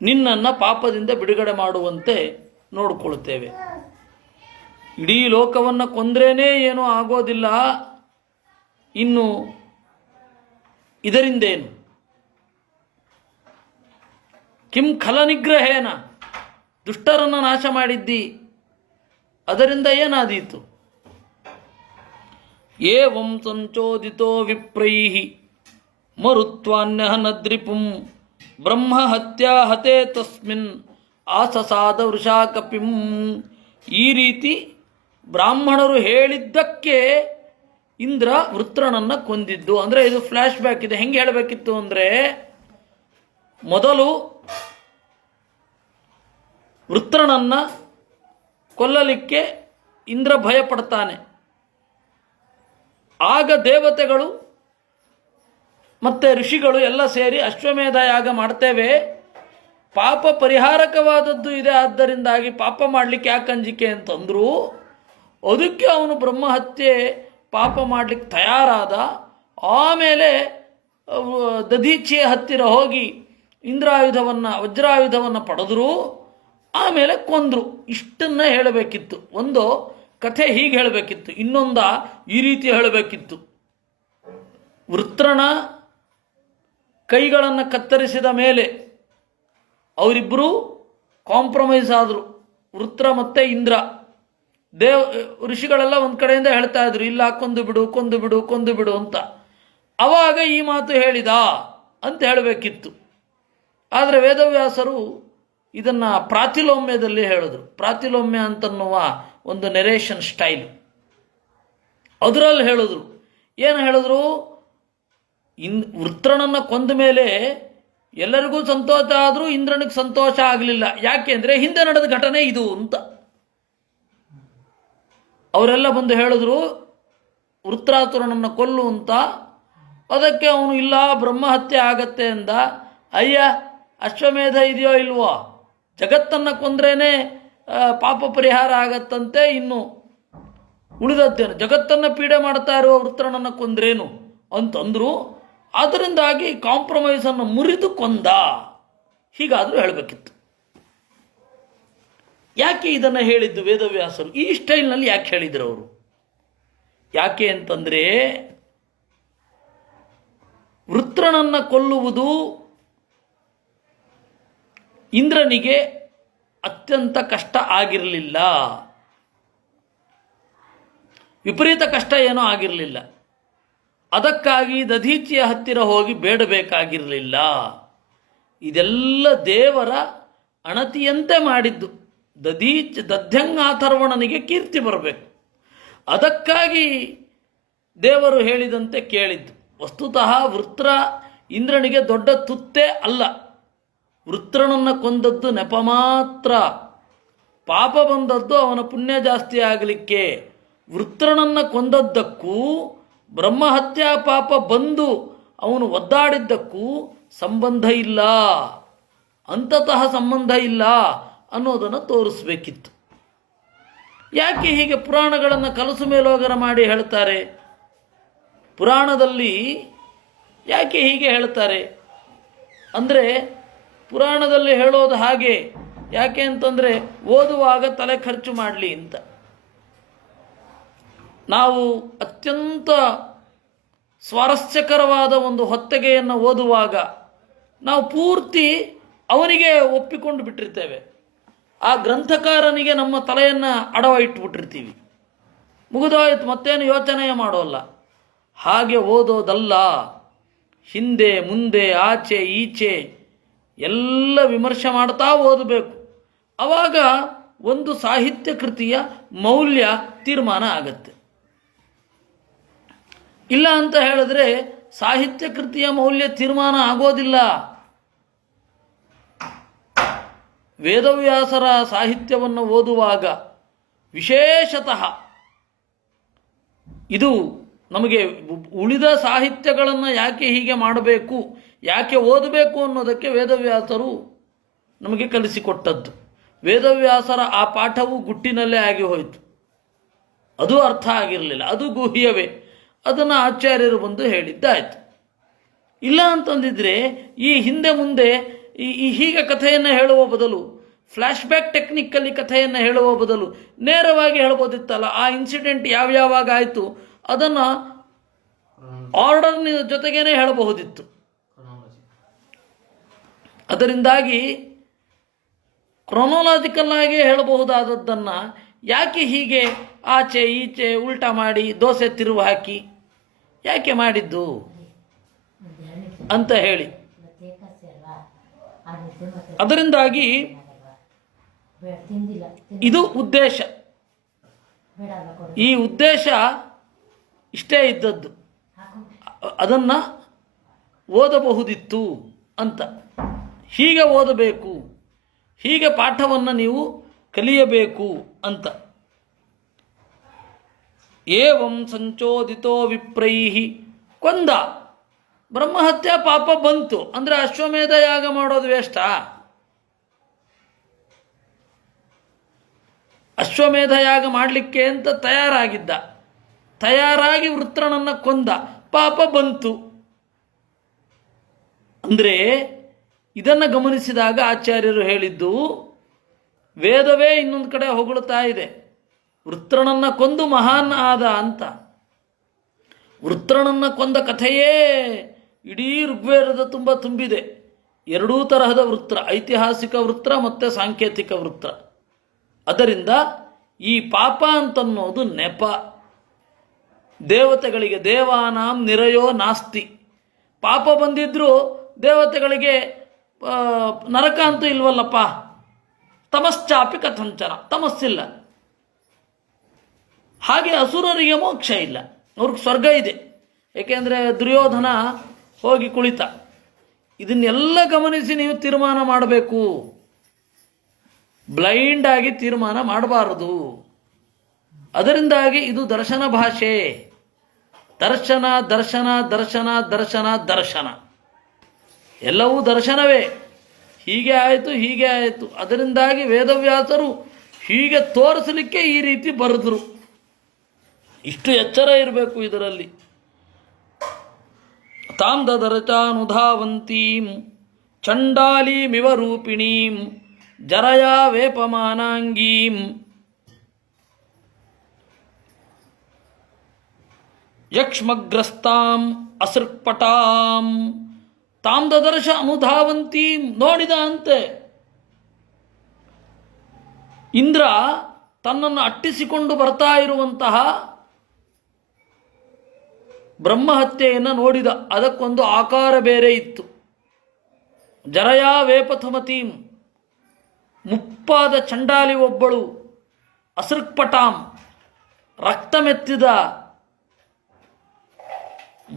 ನಿನ್ನನ್ನು ಪಾಪದಿಂದ ಬಿಡುಗಡೆ ಮಾಡುವಂತೆ ನೋಡಿಕೊಳ್ತೇವೆ. ಇಡೀ ಲೋಕವನ್ನು ಕೊಂದ್ರೇನೇ ಏನೂ ಆಗೋದಿಲ್ಲ, ಇನ್ನು ಇದರಿಂದೇನು? ಕಿಂ ಖಲನಿಗ್ರಹೇನ, ದುಷ್ಟರನ್ನು ನಾಶ ಮಾಡಿದ್ದಿ, ಅದರಿಂದ ಏನಾದೀತು? ಏವಂ ಸಂಚೋದಿತೋ ವಿಪ್ರೈಹಿ ಮರುತ್ವಾನ್ಯಹ ನದ್ರಿಪುಂ ಬ್ರಹ್ಮ ಹತ್ಯಾ ಹತೆ ತಸ್ಮಿನ್ ಆಸಸಾದ ವೃಷಾಕಪಿಂ. ಈ ರೀತಿ ಬ್ರಾಹ್ಮಣರು ಹೇಳಿದ್ದಕ್ಕೆ ಇಂದ್ರ ವೃತ್ರನನ್ನು ಕೊಂದಿದ್ದು. ಅಂದರೆ ಇದು ಫ್ಲ್ಯಾಶ್ ಬ್ಯಾಕ್ ಇದೆ. ಹೆಂಗೆ ಹೇಳಬೇಕಿತ್ತು ಅಂದರೆ, ಮೊದಲು ವೃತ್ರನನ್ನು ಕೊಲ್ಲಲಿಕ್ಕೆ ಇಂದ್ರ ಭಯಪಡ್ತಾನೆ. ಆಗ ದೇವತೆಗಳು ಮತ್ತು ಋಷಿಗಳು ಎಲ್ಲ ಸೇರಿ ಅಶ್ವಮೇಧ ಯಾಗ ಮಾಡ್ತೇವೆ, ಪಾಪ ಪರಿಹಾರಕವಾದದ್ದು ಇದೆ, ಆದ್ದರಿಂದಾಗಿ ಪಾಪ ಮಾಡಲಿಕ್ಕೆ ಯಾಕೆ ಅಂಜಿಕೆ ಅಂತಂದರು. ಅದಕ್ಕೆ ಅವನು ಬ್ರಹ್ಮಹತ್ಯೆ ಪಾಪ ಮಾಡಲಿಕ್ಕೆ ತಯಾರಾದ. ಆಮೇಲೆ ದಧೀಚಿಯ ಹತ್ತಿರ ಹೋಗಿ ವಜ್ರಾಯುಧವನ್ನು ಪಡೆದರು, ಆಮೇಲೆ ಕೊಂದರು. ಇಷ್ಟನ್ನು ಹೇಳಬೇಕಿತ್ತು. ಒಂದು ಕಥೆ ಹೀಗೆ ಹೇಳಬೇಕಿತ್ತು, ಇನ್ನೊಂದ ಈ ರೀತಿ ಹೇಳಬೇಕಿತ್ತು. ವೃತ್ರನ ಕೈಗಳನ್ನು ಕತ್ತರಿಸಿದ ಮೇಲೆ ಅವರಿಬ್ಬರೂ ಕಾಂಪ್ರಮೈಸ್ ಆದರು, ವೃತ್ರ ಮತ್ತು ಇಂದ್ರ. ಋಷಿಗಳೆಲ್ಲ ಒಂದು ಕಡೆಯಿಂದ ಹೇಳ್ತಾ ಇದ್ರು, ಇಲ್ಲ ಕೊಂದು ಬಿಡು ಅಂತ. ಅವಾಗ ಈ ಮಾತು ಹೇಳಿದ ಅಂತ ಹೇಳಬೇಕಿತ್ತು. ಆದರೆ ವೇದವ್ಯಾಸರು ಇದನ್ನು ಪ್ರಾತಿಲೋಮ್ಯದಲ್ಲಿ ಹೇಳಿದ್ರು. ಪ್ರಾತಿಲೋಮ್ಯ ಅಂತನ್ನುವ ಒಂದು ನೆರೇಷನ್ ಸ್ಟೈಲು, ಅದರಲ್ಲಿ ಹೇಳಿದ್ರು. ಏನು ಹೇಳಿದ್ರು? ವೃತ್ರನನ್ನು ಕೊಂದ ಮೇಲೆ ಎಲ್ಲರಿಗೂ ಸಂತೋಷ ಆದರೂ ಇಂದ್ರನಿಗೆ ಸಂತೋಷ ಆಗಲಿಲ್ಲ. ಯಾಕೆ ಅಂದರೆ ಹಿಂದೆ ನಡೆದ ಘಟನೆ ಇದು ಅಂತ. ಅವರೆಲ್ಲ ಬಂದು ಹೇಳಿದ್ರು ವೃತ್ರಾಸುರನನ್ನು ಕೊಲ್ಲು ಅಂತ. ಅದಕ್ಕೆ ಅವನು ಇಲ್ಲ ಬ್ರಹ್ಮಹತ್ಯೆ ಆಗತ್ತೆ ಎಂದ. ಅಯ್ಯ, ಅಶ್ವಮೇಧ ಇದೆಯೋ ಇಲ್ವೋ, ಜಗತ್ತನ್ನು ಕೊಂದ್ರೇನೆ ಪಾಪ ಪರಿಹಾರ ಆಗತ್ತಂತೆ, ಇನ್ನು ಉಳಿದದ್ದೇನು, ಜಗತ್ತನ್ನು ಪೀಡೆ ಮಾಡ್ತಾ ಇರುವ ವೃತ್ರನನ್ನು ಕೊಂದ್ರೇನು ಅಂತಂದರು. ಅದರಿಂದಾಗಿ ಕಾಂಪ್ರಮೈಸನ್ನು ಮುರಿದು ಕೊಂದ. ಹೀಗಾದರೂ ಹೇಳಬೇಕಿತ್ತು. ಯಾಕೆ ಇದನ್ನು ಹೇಳಿದ್ದು ವೇದವ್ಯಾಸರು? ಈ ಸ್ಟೈಲ್ನಲ್ಲಿ ಯಾಕೆ ಹೇಳಿದರು ಅವರು? ಯಾಕೆ ಅಂತಂದರೆ, ವೃತ್ರನನ್ನು ಕೊಲ್ಲುವುದು ಇಂದ್ರನಿಗೆ ಅತ್ಯಂತ ಕಷ್ಟ ಆಗಿರಲಿಲ್ಲ, ವಿಪರೀತ ಕಷ್ಟ ಏನೂ ಆಗಿರಲಿಲ್ಲ. ಅದಕ್ಕಾಗಿ ದಧೀಚಿಯ ಹತ್ತಿರ ಹೋಗಿ ಬೇಡಬೇಕಾಗಿರಲಿಲ್ಲ. ಇದೆಲ್ಲ ದೇವರ ಅಣತಿಯಂತೆ ಮಾಡಿದ್ದು. ದಧ್ಯಂಗಾಥರ್ವಣನಿಗೆ ಕೀರ್ತಿ ಬರಬೇಕು, ಅದಕ್ಕಾಗಿ ದೇವರು ಹೇಳಿದಂತೆ ಕೇಳಿದ್ದು. ವಸ್ತುತಃ ವೃತ್ರ ಇಂದ್ರನಿಗೆ ದೊಡ್ಡ ತುತ್ತೇ ಅಲ್ಲ. ವೃತ್ರನನ್ನು ಕೊಂದದ್ದು ನೆಪ ಮಾತ್ರ. ಪಾಪ ಬಂದದ್ದು ಅವನ ಪುಣ್ಯ ಜಾಸ್ತಿ ಆಗಲಿಕ್ಕೆ. ವೃತ್ರನನ್ನು ಕೊಂದದ್ದಕ್ಕೂ ಬ್ರಹ್ಮಹತ್ಯಾ ಪಾಪ ಬಂದು ಅವನು ಒದ್ದಾಡಿದ್ದಕ್ಕೂ ಸಂಬಂಧ ಇಲ್ಲ, ಅಂತತಃ ಸಂಬಂಧ ಇಲ್ಲ ಅನ್ನೋದನ್ನು ತೋರಿಸ್ಬೇಕಿತ್ತು. ಯಾಕೆ ಹೀಗೆ ಪುರಾಣಗಳನ್ನು ಕಲಸು ಮೇಲೋಗರ ಮಾಡಿ ಹೇಳ್ತಾರೆ? ಪುರಾಣದಲ್ಲಿ ಯಾಕೆ ಹೀಗೆ ಹೇಳ್ತಾರೆ ಅಂದರೆ, ಪುರಾಣದಲ್ಲಿ ಹೇಳೋದು ಹಾಗೆ. ಯಾಕೆ ಅಂತಂದರೆ, ಓದುವಾಗ ತಲೆ ಖರ್ಚು ಮಾಡಲಿ ಅಂತ. ನಾವು ಅತ್ಯಂತ ಸ್ವಾರಸ್ಯಕರವಾದ ಒಂದು ಹೊತ್ತಗೆಯನ್ನು ಓದುವಾಗ ನಾವು ಪೂರ್ತಿ ಅವನಿಗೆ ಒಪ್ಪಿಕೊಂಡು ಬಿಟ್ಟಿರ್ತೇವೆ. ಆ ಗ್ರಂಥಕಾರನಿಗೆ ನಮ್ಮ ತಲೆಯನ್ನು ಅಡವ ಇಟ್ಟುಬಿಟ್ಟಿರ್ತೀವಿ. ಮುಗಿದೋಯ್ತು, ಮತ್ತೇನು ಯೋಚನೆ ಮಾಡೋಲ್ಲ. ಹಾಗೆ ಓದೋದಲ್ಲ. ಹಿಂದೆ ಮುಂದೆ ಆಚೆ ಈಚೆ ಎಲ್ಲ ವಿಮರ್ಶೆ ಮಾಡ್ತಾ ಓದಬೇಕು. ಆವಾಗ ಒಂದು ಸಾಹಿತ್ಯ ಕೃತಿಯ ಮೌಲ್ಯ ತೀರ್ಮಾನ ಆಗತ್ತೆ. ಇಲ್ಲ ಅಂತ ಹೇಳಿದ್ರೆ ಸಾಹಿತ್ಯ ಕೃತಿಯ ಮೌಲ್ಯ ತೀರ್ಮಾನ ಆಗೋದಿಲ್ಲ. ವೇದವ್ಯಾಸರ ಸಾಹಿತ್ಯವನ್ನು ಓದುವಾಗ ವಿಶೇಷತಃ ಇದು ನಮಗೆ ಉಳಿದ ಸಾಹಿತ್ಯಗಳನ್ನು ಯಾಕೆ ಹೀಗೆ ಮಾಡಬೇಕು, ಯಾಕೆ ಓದಬೇಕು ಅನ್ನೋದಕ್ಕೆ ವೇದವ್ಯಾಸರು ನಮಗೆ ಕಲಿಸಿಕೊಟ್ಟದ್ದು. ವೇದವ್ಯಾಸರ ಆ ಪಾಠವು ಗುಟ್ಟಿನಲ್ಲೇ ಆಗಿ ಹೋಯಿತು. ಅದು ಅರ್ಥ ಆಗಿರಲಿಲ್ಲ, ಅದು ಗುಹ್ಯವೇ. ಅದನ್ನು ಆಚಾರ್ಯರು ಬಂದು ಹೇಳಿದ್ದಾಯಿತು. ಇಲ್ಲ ಅಂತಂದಿದ್ರೆ ಈ ಹಿಂದೆ ಮುಂದೆ ಹೀಗೆ ಕಥೆಯನ್ನು ಹೇಳುವ ಬದಲು, ಫ್ಲ್ಯಾಶ್ ಬ್ಯಾಕ್ ಟೆಕ್ನಿಕ್ಕಲ್ಲಿ ಕಥೆಯನ್ನು ಹೇಳುವ ಬದಲು ನೇರವಾಗಿ ಹೇಳ್ಬೋದಿತ್ತಲ್ಲ. ಆ ಇನ್ಸಿಡೆಂಟ್ ಯಾವ್ಯಾವಾಗ ಆಯಿತು ಅದನ್ನು ಆರ್ಡರ್ನ ಜೊತೆಗೇನೆ ಹೇಳಬಹುದಿತ್ತು. ಅದರಿಂದಾಗಿ ಕ್ರೊನೊಲಾಜಿಕಲ್ ಆಗಿ ಹೇಳಬಹುದಾದದ್ದನ್ನು ಯಾಕೆ ಹೀಗೆ ಆಚೆ ಈಚೆ ಉಲ್ಟಾ ಮಾಡಿ ದೋಸೆ ತಿರುವು ಹಾಕಿ ಯಾಕೆ ಮಾಡಿದ್ದು ಅಂತ ಹೇಳಿ. ಅದರಿಂದಾಗಿ ಇದು ಉದ್ದೇಶ. ಈ ಉದ್ದೇಶ ಇಷ್ಟೇ ಇದ್ದದ್ದು, ಅದನ್ನು ಓದಬಹುದಿತ್ತು ಅಂತ. ಹೀಗೆ ಓದಬೇಕು, ಹೀಗೆ ಪಾಠವನ್ನು ನೀವು ಕಲಿಯಬೇಕು ಅಂತ. ಏವಂ ಸಂಚೋದಿತೋ ವಿಪ್ರೈಹಿ, ಕೊಂದ ಬ್ರಹ್ಮಹತ್ಯೆ ಪಾಪ ಬಂತು ಅಂದರೆ ಅಶ್ವಮೇಧ ಯಾಗ ಮಾಡೋದು ವೇಷ್ಟಾ? ಅಶ್ವಮೇಧ ಯಾಗ ಮಾಡಲಿಕ್ಕೆ ಅಂತ ತಯಾರಾಗಿ ವೃತ್ರನನ್ನು ಕೊಂದ, ಪಾಪ ಬಂತು ಅಂದರೆ ಇದನ್ನು ಗಮನಿಸಿದಾಗ ಆಚಾರ್ಯರು ಹೇಳಿದ್ದು, ವೇದವೇ ಇನ್ನೊಂದು ಕಡೆ ಹೊಗಳುತ್ತಾ ಇದೆ, ವೃತ್ರನನ್ನು ಕೊಂದು ಮಹಾನ್ ಆದ ಅಂತ. ವೃತ್ರನನ್ನು ಕೊಂದ ಕಥೆಯೇ ಇಡೀ ಋಗ್ವೇದದ ತುಂಬಿದೆ. ಎರಡೂ ತರಹದ ವೃತ್ರ, ಐತಿಹಾಸಿಕ ವೃತ್ರ ಮತ್ತು ಸಾಂಕೇತಿಕ ವೃತ್ರ. ಅದರಿಂದ ಈ ಪಾಪ ಅಂತನ್ನೋದು ನೆಪ. ದೇವತೆಗಳಿಗೆ ದೇವಾನಾಂ ನಿರಯೋ ನಾಸ್ತಿ, ಪಾಪ ಬಂದಿದ್ರೂ ದೇವತೆಗಳಿಗೆ ನರಕ ಅಂತೂ ಇಲ್ವಲ್ಲಪ್ಪ. ತಮಶ್ಚಾಪಿ ಕಥಂಚನ, ತಮಸ್ಸಿಲ್ಲ. ಹಾಗೆ ಅಸುರರಿಗೆ ಮೋಕ್ಷ ಇಲ್ಲ, ಅವ್ರಿಗೆ ಸ್ವರ್ಗ ಇದೆ. ಏಕೆಂದರೆ ದುರ್ಯೋಧನ ಹೋಗಿ ಕುಳಿತ. ಇದನ್ನೆಲ್ಲ ಗಮನಿಸಿ ನೀವು ತೀರ್ಮಾನ ಮಾಡಬೇಕು, ಬ್ಲೈಂಡ್ ಆಗಿ ತೀರ್ಮಾನ ಮಾಡಬಾರದು. ಅದರಿಂದಾಗಿ ಇದು ದರ್ಶನ ಭಾಷೆ. ದರ್ಶನ ದರ್ಶನ ದರ್ಶನ ದರ್ಶನ ದರ್ಶನ ಎಲ್ಲವೂ ದರ್ಶನವೇ. ಹೀಗೆ ಆಯಿತು, ಹೀಗೆ ಆಯಿತು. ಅದರಿಂದಾಗಿ ವೇದವ್ಯಾಸರು ಹೀಗೆ ತೋರಿಸಲಿಕ್ಕೆ ಈ ರೀತಿ ಬರೆದರು. ಇಷ್ಟು ಎಚ್ಚರ ಇರಬೇಕು ಇದರಲ್ಲಿ. ತಾಂ ದದರಚಾನುಧಾವಂತೀಂ ಚಂಡಾಲೀಮಿವ ರೂಪಿಣೀಂ ಜರಯಾ ವೇಪಮಾನಾಂಗೀಂ ಯಕ್ಷ್ಮಗ್ರಸ್ತಾಂ ಅಸೃಕ್ಪಟಾಂ. ತಾಂ ದದರ್ಶ ಅನುಧಾವಂತೀಂ, ನೋಡಿದ ಅಂತೆ ಇಂದ್ರ ತನ್ನನ್ನು ಅಟ್ಟಿಸಿಕೊಂಡು ಬರ್ತಾ ಇರುವಂತಹ ಬ್ರಹ್ಮಹತ್ಯೆಯನ್ನು ನೋಡಿದ. ಅದಕ್ಕೊಂದು ಆಕಾರ ಬೇರೆ ಇತ್ತು. ಜರಯಾ ವೇಪಥಮತೀಂ, ಮುಪ್ಪಾದ ಚಂಡಾಲಿ ಒಬ್ಬಳು, ಅಸೃಕ್ಪಟಾಂ, ರಕ್ತ ಮೆತ್ತಿದ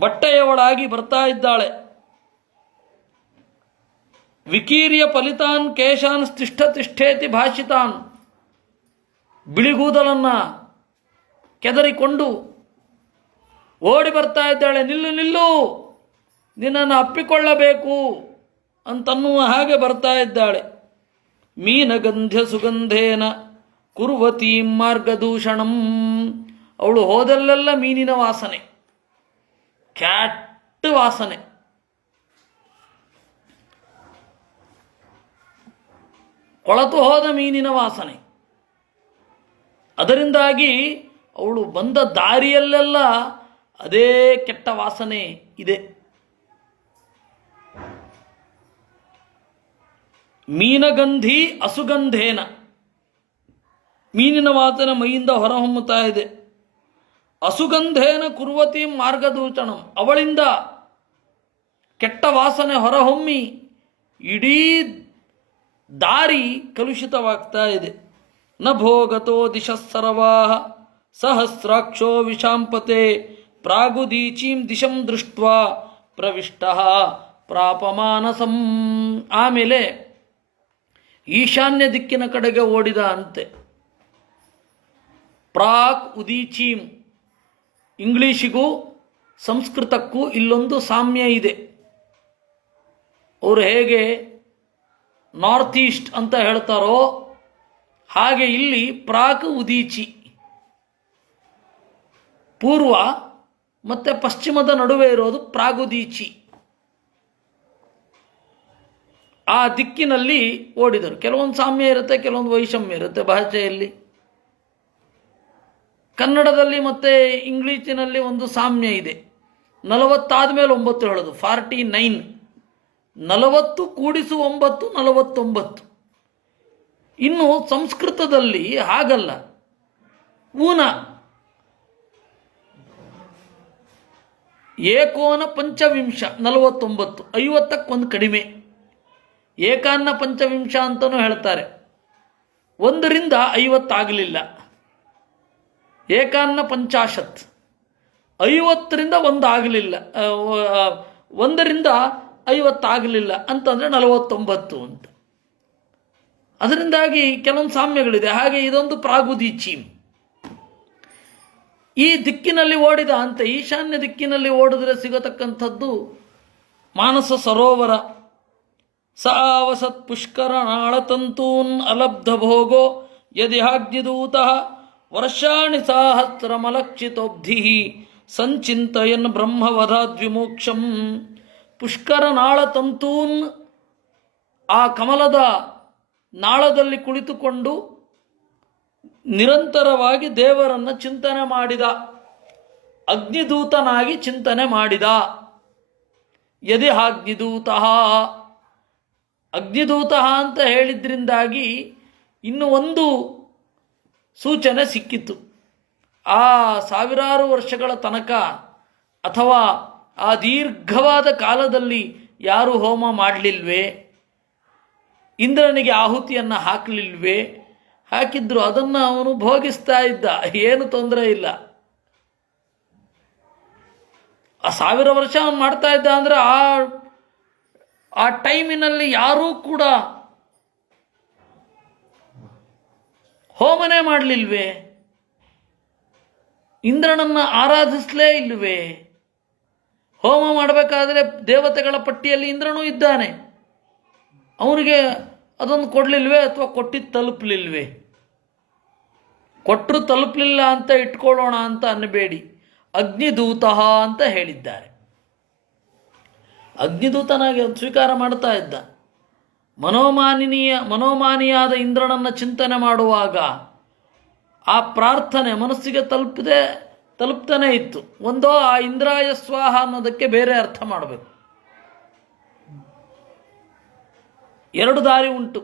ಬಟ್ಟೆಯವಳಾಗಿ ಬರ್ತಾ ಇದ್ದಾಳೆ. ವಿಕೀರ್ಯ ಫಲಿತಾನ್ ಕೇಶಾನ್ ತಿಷ್ಠೇತಿ ಭಾಷಿತಾನ್, ಬಿಳಿಗೂದಲನ್ನು ಕೆದರಿಕೊಂಡು ಓಡಿ ಬರ್ತಾ ಇದ್ದಾಳೆ. ನಿಲ್ಲು ನಿಲ್ಲು, ನಿನ್ನನ್ನು ಅಪ್ಪಿಕೊಳ್ಳಬೇಕು ಅಂತನ್ನುವ ಹಾಗೆ ಬರ್ತಾ ಇದ್ದಾಳೆ. ಮೀನಗಂಧ್ಯ ಸುಗಂಧೇನ ಕುರ್ವತೀಂ ಮಾರ್ಗದೂಷಣಂ, ಅವಳು ಹೋದಲ್ಲೆಲ್ಲ ಮೀನಿನ ವಾಸನೆ, ಕ್ಯಾಟ್ ವಾಸನೆ. ಕೊಳತು ಹೋದ ಮೀನಿನ ವಾಸನೆ. ಅದರಿಂದಾಗಿ ಅವಳು ಬಂದ ದಾರಿಯಲ್ಲೆಲ್ಲ ಅದೇ ಕೆಟ್ಟ ವಾಸನೆ ಇದೆ. ಮೀನಗಂಧಿ ಅಸುಗಂಧೇನ, ಮೀನಿನ ವಾಸನೆ ಮೈಯಿಂದ ಹೊರಹೊಮ್ಮುತ್ತಾ ಇದೆ. ಅಸುಗಂಧೇನ ಕುರ್ವತಿ ಮಾರ್ಗದೂಷಣಂ, ಅವಳಿಂದ ಕೆಟ್ಟ ವಾಸನೆ ಹೊರಹೊಮ್ಮಿ ಇಡೀ ದಾರಿ ಕಲುಷಿತವಾಗ್ತಾ ಇದೆ. ನ ಭೋಗತೋ ದಿಶಸ್ಸರ್ವಾಃ ಸಹಸ್ರಾಕ್ಷೋ ವಿಶಾಂಪತೆ ಪ್ರಾಗುದೀಚೀಂ ದಿಶಂ ದೃಷ್ಟ್ವಾ ಪ್ರವಿಷ್ಟಃ ಪ್ರಾಪಮಾನಸಂ. ಆಮೇಲೆ ಈಶಾನ್ಯ ದಿಕ್ಕಿನ ಕಡೆಗೆ ಓಡಿದ ಅಂತೆ. ಪ್ರಾಕ್ ಉದೀಚೀಂ, ಇಂಗ್ಲೀಷಿಗೂ ಸಂಸ್ಕೃತಕ್ಕೂ ಇಲ್ಲೊಂದು ಸಾಮ್ಯ ಇದೆ. ಅವರು ಹೇಗೆ ನಾರ್ತ್ ಈಸ್ಟ್ ಅಂತ ಹೇಳ್ತಾರೋ ಹಾಗೆ ಇಲ್ಲಿ ಪ್ರಾಕ್ ಉದೀಚಿ. ಪೂರ್ವ ಮತ್ತು ಪಶ್ಚಿಮದ ನಡುವೆ ಇರೋದು ಪ್ರಾಗುದೀಚಿ. ಆ ದಿಕ್ಕಿನಲ್ಲಿ ಓಡಿದರು. ಕೆಲವೊಂದು ಸಾಮ್ಯ ಇರುತ್ತೆ, ಕೆಲವೊಂದು ವೈಷಮ್ಯ ಇರುತ್ತೆ ಭಾಷೆಯಲ್ಲಿ. ಕನ್ನಡದಲ್ಲಿ ಮತ್ತು ಇಂಗ್ಲೀಷಿನಲ್ಲಿ ಒಂದು ಸಾಮ್ಯ ಇದೆ. 40 ಆದಮೇಲೆ 9 ಹೇಳೋದು, 49. 40 ಕೂಡಿಸು 9 49. ಇನ್ನು ಸಂಸ್ಕೃತದಲ್ಲಿ ಹಾಗಲ್ಲ. ಊನ ಏಕೋನ ಪಂಚವಿಂಶ 49, 50ಕ್ಕೆ ಕಡಿಮೆ. ಏಕಾನ್ನ ಪಂಚವಿಂಶ ಅಂತಲೂ ಹೇಳ್ತಾರೆ. 1ರಿಂದ 50 ಆಗಲಿಲ್ಲ. ಏಕಾನ್ನ ಪಂಚಾಶತ್, 50ರಿಂದ 1 ಆಗಲಿಲ್ಲ, 1ರಿಂದ 50 ಆಗಲಿಲ್ಲ ಅಂತಂದರೆ 49 ಅಂತ. ಅದರಿಂದಾಗಿ ಕೆಲವೊಂದು ಸಾಮ್ಯಗಳಿದೆ. ಹಾಗೆ ಇದೊಂದು ಪ್ರಾಗುದೀಚಿ. ಈ ದಿಕ್ಕಿನಲ್ಲಿ ಓಡಿದ ಅಂತ ಈಶಾನ್ಯ ದಿಕ್ಕಿನಲ್ಲಿ ಓಡಿದ್ರೆ ಸಿಗತಕ್ಕಂಥದ್ದು ಮಾನಸ ಸರೋವರ. ಸಾವಸತ್ ಪುಷ್ಕರ ನಾಳತಂತೂನ್ ಅಲಬ್ಧ ಭೋಗೋ ಯದಿಹಾಗ್ನಿದೂತ ವರ್ಷಾಣಿ ಸಾಹಸ್ರಮಲಕ್ಷಿತೋಬ್ಧಿ ಸಂಚಿಂತಯನ್ ಬ್ರಹ್ಮವಧಾದ್ವಿಮೋಕ್ಷಂ. ಪುಷ್ಕರ ನಾಳತಂತೂನ್, ಆ ಕಮಲದ ನಾಳದಲ್ಲಿ ಕುಳಿತುಕೊಂಡು ನಿರಂತರವಾಗಿ ದೇವರನ್ನು ಚಿಂತನೆ ಮಾಡಿದ, ಅಗ್ನಿದೂತನಾಗಿ ಚಿಂತನೆ ಮಾಡಿದ. ಯದಿ ಅಗ್ನಿದೂತ, ಅಗ್ನಿದೂತ ಅಂತ ಹೇಳಿದ್ರಿಂದಾಗಿ ಇನ್ನು ಒಂದು ಸೂಚನೆ ಸಿಕ್ಕಿತು. ಆ ಸಾವಿರಾರು ವರ್ಷಗಳ ತನಕ ಅಥವಾ ಆ ದೀರ್ಘವಾದ ಕಾಲದಲ್ಲಿ ಯಾರು ಹೋಮ ಮಾಡಲಿಲ್ವೇ, ಇಂದ್ರನಿಗೆ ಆಹುತಿಯನ್ನು ಹಾಕಲಿಲ್ವೇ? ಹಾಕಿದ್ರು, ಅದನ್ನು ಅವನು ಭೋಗಿಸ್ತಾ ಇದ್ದ, ಏನು ತೊಂದರೆ ಇಲ್ಲ. ಆ 1000 ವರ್ಷ ಅವನು ಮಾಡ್ತಾ ಇದ್ದ ಅಂದರೆ ಆ ಟೈಮಿನಲ್ಲಿ ಯಾರೂ ಕೂಡ ಹೋಮನೇ ಮಾಡಲಿಲ್ವೇ? ಇಂದ್ರನನ್ನು ಆರಾಧಿಸಲೇ ಇಲ್ವೇ? ಹೋಮ ಮಾಡಬೇಕಾದ್ರೆ ದೇವತೆಗಳ ಪಟ್ಟಿಯಲ್ಲಿ ಇಂದ್ರನೂ ಇದ್ದಾನೆ. ಅವನಿಗೆ ಅದನ್ನು ಕೊಡಲಿಲ್ವೇ ಅಥವಾ ಕೊಟ್ಟಿದ್ದು ತಲುಪಲಿಲ್ವೇ? ಕೊಟ್ಟರು ತಲುಪಲಿಲ್ಲ ಅಂತ ಇಟ್ಕೊಳ್ಳೋಣ ಅಂತ ಅನ್ನಬೇಡಿ. ಅಗ್ನಿದೂತ ಅಂತ ಹೇಳಿದ್ದಾರೆ. ಅಗ್ನಿದೂತನಾಗಿ ಸ್ವೀಕಾರ ಮಾಡ್ತಾ ಇದ್ದ. ಮನೋಮಾನಿಯಾದ ಇಂದ್ರನನ್ನು ಚಿಂತನೆ ಮಾಡುವಾಗ ಆ ಪ್ರಾರ್ಥನೆ ಮನಸ್ಸಿಗೆ ತಲುಪ್ತಾನೆ ಇತ್ತು. ಒಂದೋ ಆ ಇಂದ್ರಾಯ ಸ್ವಾಹ ಅನ್ನೋದಕ್ಕೆ ಬೇರೆ ಅರ್ಥ ಮಾಡಬೇಕು. 2 ದಾರಿ ಉಂಟು.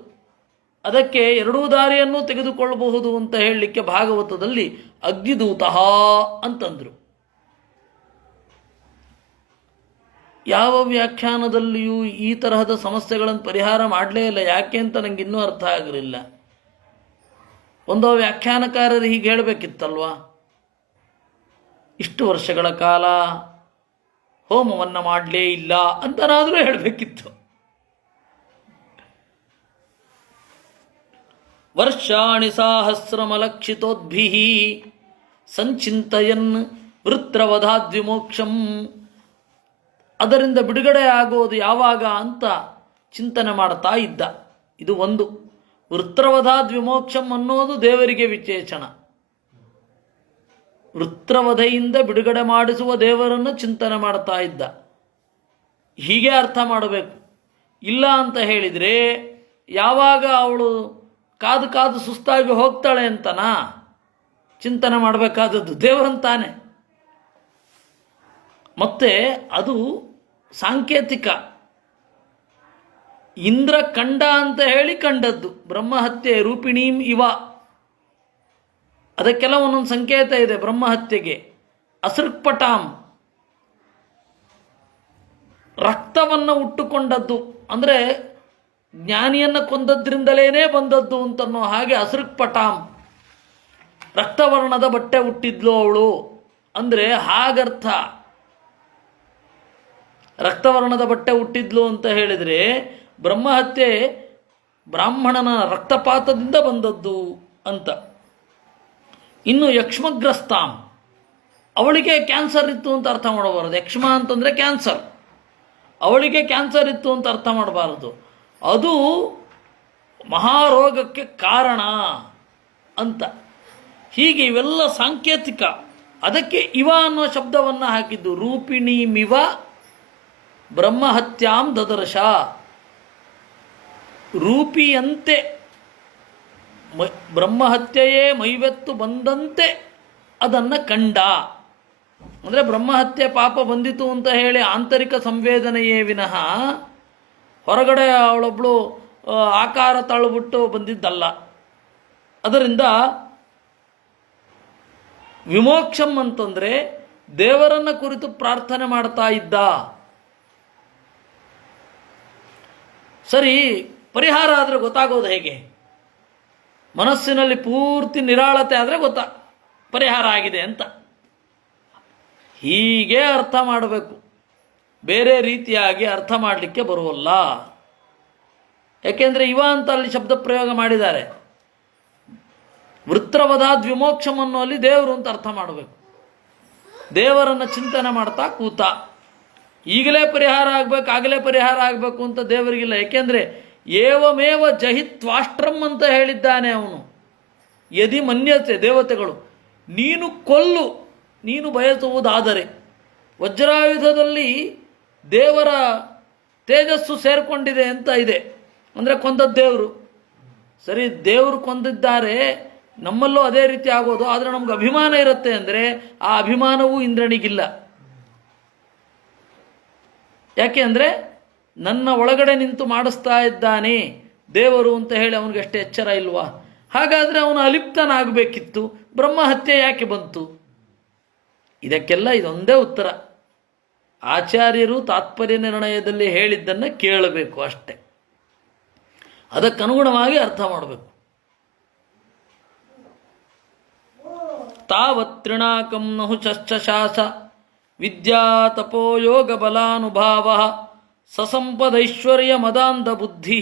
ಅದಕ್ಕೆ 2 ದಾರಿಯನ್ನು ತೆಗೆದುಕೊಳ್ಳಬಹುದು ಅಂತ ಹೇಳಲಿಕ್ಕೆ ಭಾಗವತದಲ್ಲಿ ಅಗ್ನಿದೂತ ಅಂತಂದರು. ಯಾವ ವ್ಯಾಖ್ಯಾನದಲ್ಲಿಯೂ ಈ ತರಹದ ಸಮಸ್ಯೆಗಳನ್ನು ಪರಿಹಾರ ಮಾಡಲೇ ಇಲ್ಲ. ಯಾಕೆ ಅಂತ ನನಗೆ ಇನ್ನೂ ಅರ್ಥ ಆಗಲಿಲ್ಲ. ಒಂದೋ ವ್ಯಾಖ್ಯಾನಕಾರರು ಹೀಗೆ ಹೇಳಬೇಕಿತ್ತಲ್ವಾ, ಇಷ್ಟು ವರ್ಷಗಳ ಕಾಲ ಹೋಮವನ್ನು ಮಾಡಲೇ ಇಲ್ಲ ಅಂತನಾದರೂ ಹೇಳಬೇಕಿತ್ತು. ವರ್ಷಾಣಿ ಸಾಹಸ್ರಮಲಕ್ಷಿತೋದ್ಭಿ ಸಂಚಿಂತಯನ್ ವೃತ್ರವಧಾದ್ವಿಮೋಕ್ಷಂ. ಅದರಿಂದ ಬಿಡುಗಡೆ ಆಗೋದು ಯಾವಾಗ ಅಂತ ಚಿಂತನೆ ಮಾಡ್ತಾ ಇದ್ದ. ಇದು ಒಂದು. ವೃತ್ರವಧಾದ್ವಿಮೋಕ್ಷಂ ಅನ್ನೋದು ದೇವರಿಗೆ ವಿಶೇಷಣ. ವೃತ್ರವಧೆಯಿಂದ ಬಿಡುಗಡೆ ಮಾಡಿಸುವ ದೇವರನ್ನು ಚಿಂತನೆ ಮಾಡ್ತಾ ಇದ್ದ. ಹೀಗೆ ಅರ್ಥ ಮಾಡಬೇಕು. ಇಲ್ಲ ಅಂತ ಹೇಳಿದರೆ ಯಾವಾಗ ಅವಳು ಕಾದು ಕಾದು ಸುಸ್ತಾಗಿ ಹೋಗ್ತಾಳೆ ಅಂತನಾ ಚಿಂತನೆ ಮಾಡಬೇಕಾದದ್ದು? ದೇವರಂತಾನೆ. ಮತ್ತೆ ಅದು ಸಾಂಕೇತಿಕ. ಇಂದ್ರ ಕಂಡ ಅಂತ ಹೇಳಿ ಕಂಡದ್ದು. ಬ್ರಹ್ಮಹತ್ಯೆ ರೂಪಿಣೀಂ ಇವ, ಅದಕ್ಕೆಲ್ಲ ಒಂದೊಂದು ಸಂಕೇತ ಇದೆ. ಬ್ರಹ್ಮಹತ್ಯೆಗೆ ಅಸೃಕ್ಪಟಾಂ, ರಕ್ತವನ್ನು ಉಟ್ಟುಕೊಂಡದ್ದು ಅಂದರೆ ಜ್ಞಾನಿಯನ್ನು ಕೊಂದದ್ರಿಂದಲೇ ಬಂದದ್ದು ಅಂತನ್ನೋ ಹಾಗೆ ಅಸೃಕ್ಪಟಾಂ, ರಕ್ತವರ್ಣದ ಬಟ್ಟೆ ಹುಟ್ಟಿದ್ಲು ಅವಳು ಅಂದರೆ ಹಾಗರ್ಥ. ರಕ್ತವರ್ಣದ ಬಟ್ಟೆ ಹುಟ್ಟಿದ್ಲು ಅಂತ ಹೇಳಿದರೆ ಬ್ರಹ್ಮಹತ್ಯೆ ಬ್ರಾಹ್ಮಣನ ರಕ್ತಪಾತದಿಂದ ಬಂದದ್ದು ಅಂತ. ಇನ್ನು ಯಕ್ಷ್ಮಗ್ರಸ್ತಾಂ, ಅವಳಿಗೆ ಕ್ಯಾನ್ಸರ್ ಇತ್ತು ಅಂತ ಅರ್ಥ ಮಾಡಬಾರದು. ಯಕ್ಷ್ಮ ಅಂತಂದರೆ ಕ್ಯಾನ್ಸರ್. ಅವಳಿಗೆ ಕ್ಯಾನ್ಸರ್ ಇತ್ತು ಅಂತ ಅರ್ಥ ಮಾಡಬಾರದು. ಅದು ಮಹಾರೋಗಕ್ಕೆ ಕಾರಣ ಅಂತ. ಹೀಗೆ ಇವೆಲ್ಲ ಸಾಂಕೇತಿಕ. ಅದಕ್ಕೆ ಇವ ಅನ್ನೋ ಶಬ್ದವನ್ನು ಹಾಕಿದ್ದು. ರೂಪಿಣೀಮಿವ ಬ್ರಹ್ಮಹತ್ಯಾಂ ದದರ್ಶ, ರೂಪಿಯಂತೆ ಬ್ರಹ್ಮಹತ್ಯೆಯೇ ಮೈವೆತ್ತು ಬಂದಂತೆ ಅದನ್ನು ಕಂಡ. ಅಂದರೆ ಬ್ರಹ್ಮಹತ್ಯೆ ಪಾಪ ಬಂದಿತು ಅಂತ ಹೇಳಿ ಆಂತರಿಕ ಸಂವೇದನೆಯೇ ವಿನಃ ಹೊರಗಡೆ ಅವಳೊಬ್ಬಳು ಆಕಾರ ತಳ್ಳಿಬಿಟ್ಟು ಬಂದಿದ್ದಲ್ಲ. ಅದರಿಂದ ವಿಮೋಕ್ಷಂ ಅಂತಂದರೆ ದೇವರನ್ನ ಕುರಿತು ಪ್ರಾರ್ಥನೆ ಮಾಡ್ತಾ ಇದ್ದ. ಸರಿ, ಪರಿಹಾರ ಆದರೆ ಗೊತ್ತಾಗೋದು ಹೇಗೆ? ಮನಸ್ಸಿನಲ್ಲಿ ಪೂರ್ತಿ ನಿರಾಳತೆ ಆದರೆ ಪರಿಹಾರ ಆಗಿದೆ ಅಂತ. ಹೀಗೆ ಅರ್ಥ ಮಾಡಬೇಕು, ಬೇರೆ ರೀತಿಯಾಗಿ ಅರ್ಥ ಮಾಡಲಿಕ್ಕೆ ಬರುವಲ್ಲ. ಯಾಕೆಂದರೆ ಇವ ಅಂತ ಅಲ್ಲಿ ಶಬ್ದ ಪ್ರಯೋಗ ಮಾಡಿದ್ದಾರೆ. ವೃತ್ರವಧಾದ್ ವಿಮೋಕ್ಷಂ ಅನ್ನೋಲ್ಲಿ ದೇವರು ಅಂತ ಅರ್ಥ ಮಾಡಬೇಕು. ದೇವರನ್ನು ಚಿಂತನೆ ಮಾಡ್ತಾ ಕೂತ. ಈಗಲೇ ಪರಿಹಾರ ಆಗಬೇಕು, ಆಗಲೇ ಪರಿಹಾರ ಆಗಬೇಕು ಅಂತ ದೇವರಿಗಿಲ್ಲ. ಏಕೆಂದರೆ ಏವಮೇವ ಜಹಿತ್ವಾಷ್ಟ್ರಂ ಅಂತ ಹೇಳಿದ್ದಾನೆ ಅವನು. ಯದಿ ಮನ್ಯತೆ ದೇವತೆಗಳು, ನೀನು ಕೊಲ್ಲು, ನೀನು ಬಯಸುವುದಾದರೆ. ವಜ್ರಾಯುಧದಲ್ಲಿ ದೇವರ ತೇಜಸ್ಸು ಸೇರಿಕೊಂಡಿದೆ ಅಂತ ಇದೆ. ಅಂದರೆ ಕೊಂದದ್ದು ದೇವರು. ಸರಿ, ದೇವರು ಕೊಂದಿದ್ದಾರೆ, ನಮ್ಮಲ್ಲೂ ಅದೇ ರೀತಿ ಆಗೋದು. ಆದರೆ ನಮ್ಗೆ ಅಭಿಮಾನ ಇರುತ್ತೆ ಅಂದರೆ ಆ ಅಭಿಮಾನವೂ ಇಂದ್ರನಿಗಿಲ್ಲ. ಯಾಕೆ ಅಂದರೆ ನನ್ನ ಒಳಗಡೆ ನಿಂತು ಮಾಡಿಸ್ತಾ ಇದ್ದಾನೆ ದೇವರು ಅಂತ ಹೇಳಿ ಅವನಿಗೆ ಅಷ್ಟೇ ಎಚ್ಚರ ಇಲ್ವಾ? ಹಾಗಾದರೆ ಅವನು ಅಲಿಪ್ತನಾಗಬೇಕಿತ್ತು, ಬ್ರಹ್ಮಹತ್ಯೆ ಯಾಕೆ ಬಂತು? ಇದಕ್ಕೆಲ್ಲ ಇದೊಂದೇ ಉತ್ತರ. ಆಚಾರ್ಯರು ತಾತ್ಪರ್ಯ ನಿರ್ಣಯದಲ್ಲಿ ಹೇಳಿದ್ದನ್ನು ಕೇಳಬೇಕು ಅಷ್ಟೆ, ಅದಕ್ಕನುಗುಣವಾಗಿ ಅರ್ಥ ಮಾಡಬೇಕು. ತಾವತ್ರಿಣಾಕಂ ನಹುಶ್ಚಾಸ ವಿದ್ಯಾ ತಪೋ ಯೋಗ ಬಲಾನುಭಾವ ಸಸಂಪದೈಶ್ವರ್ಯ ಮದಾಂಧ ಬುದ್ಧಿ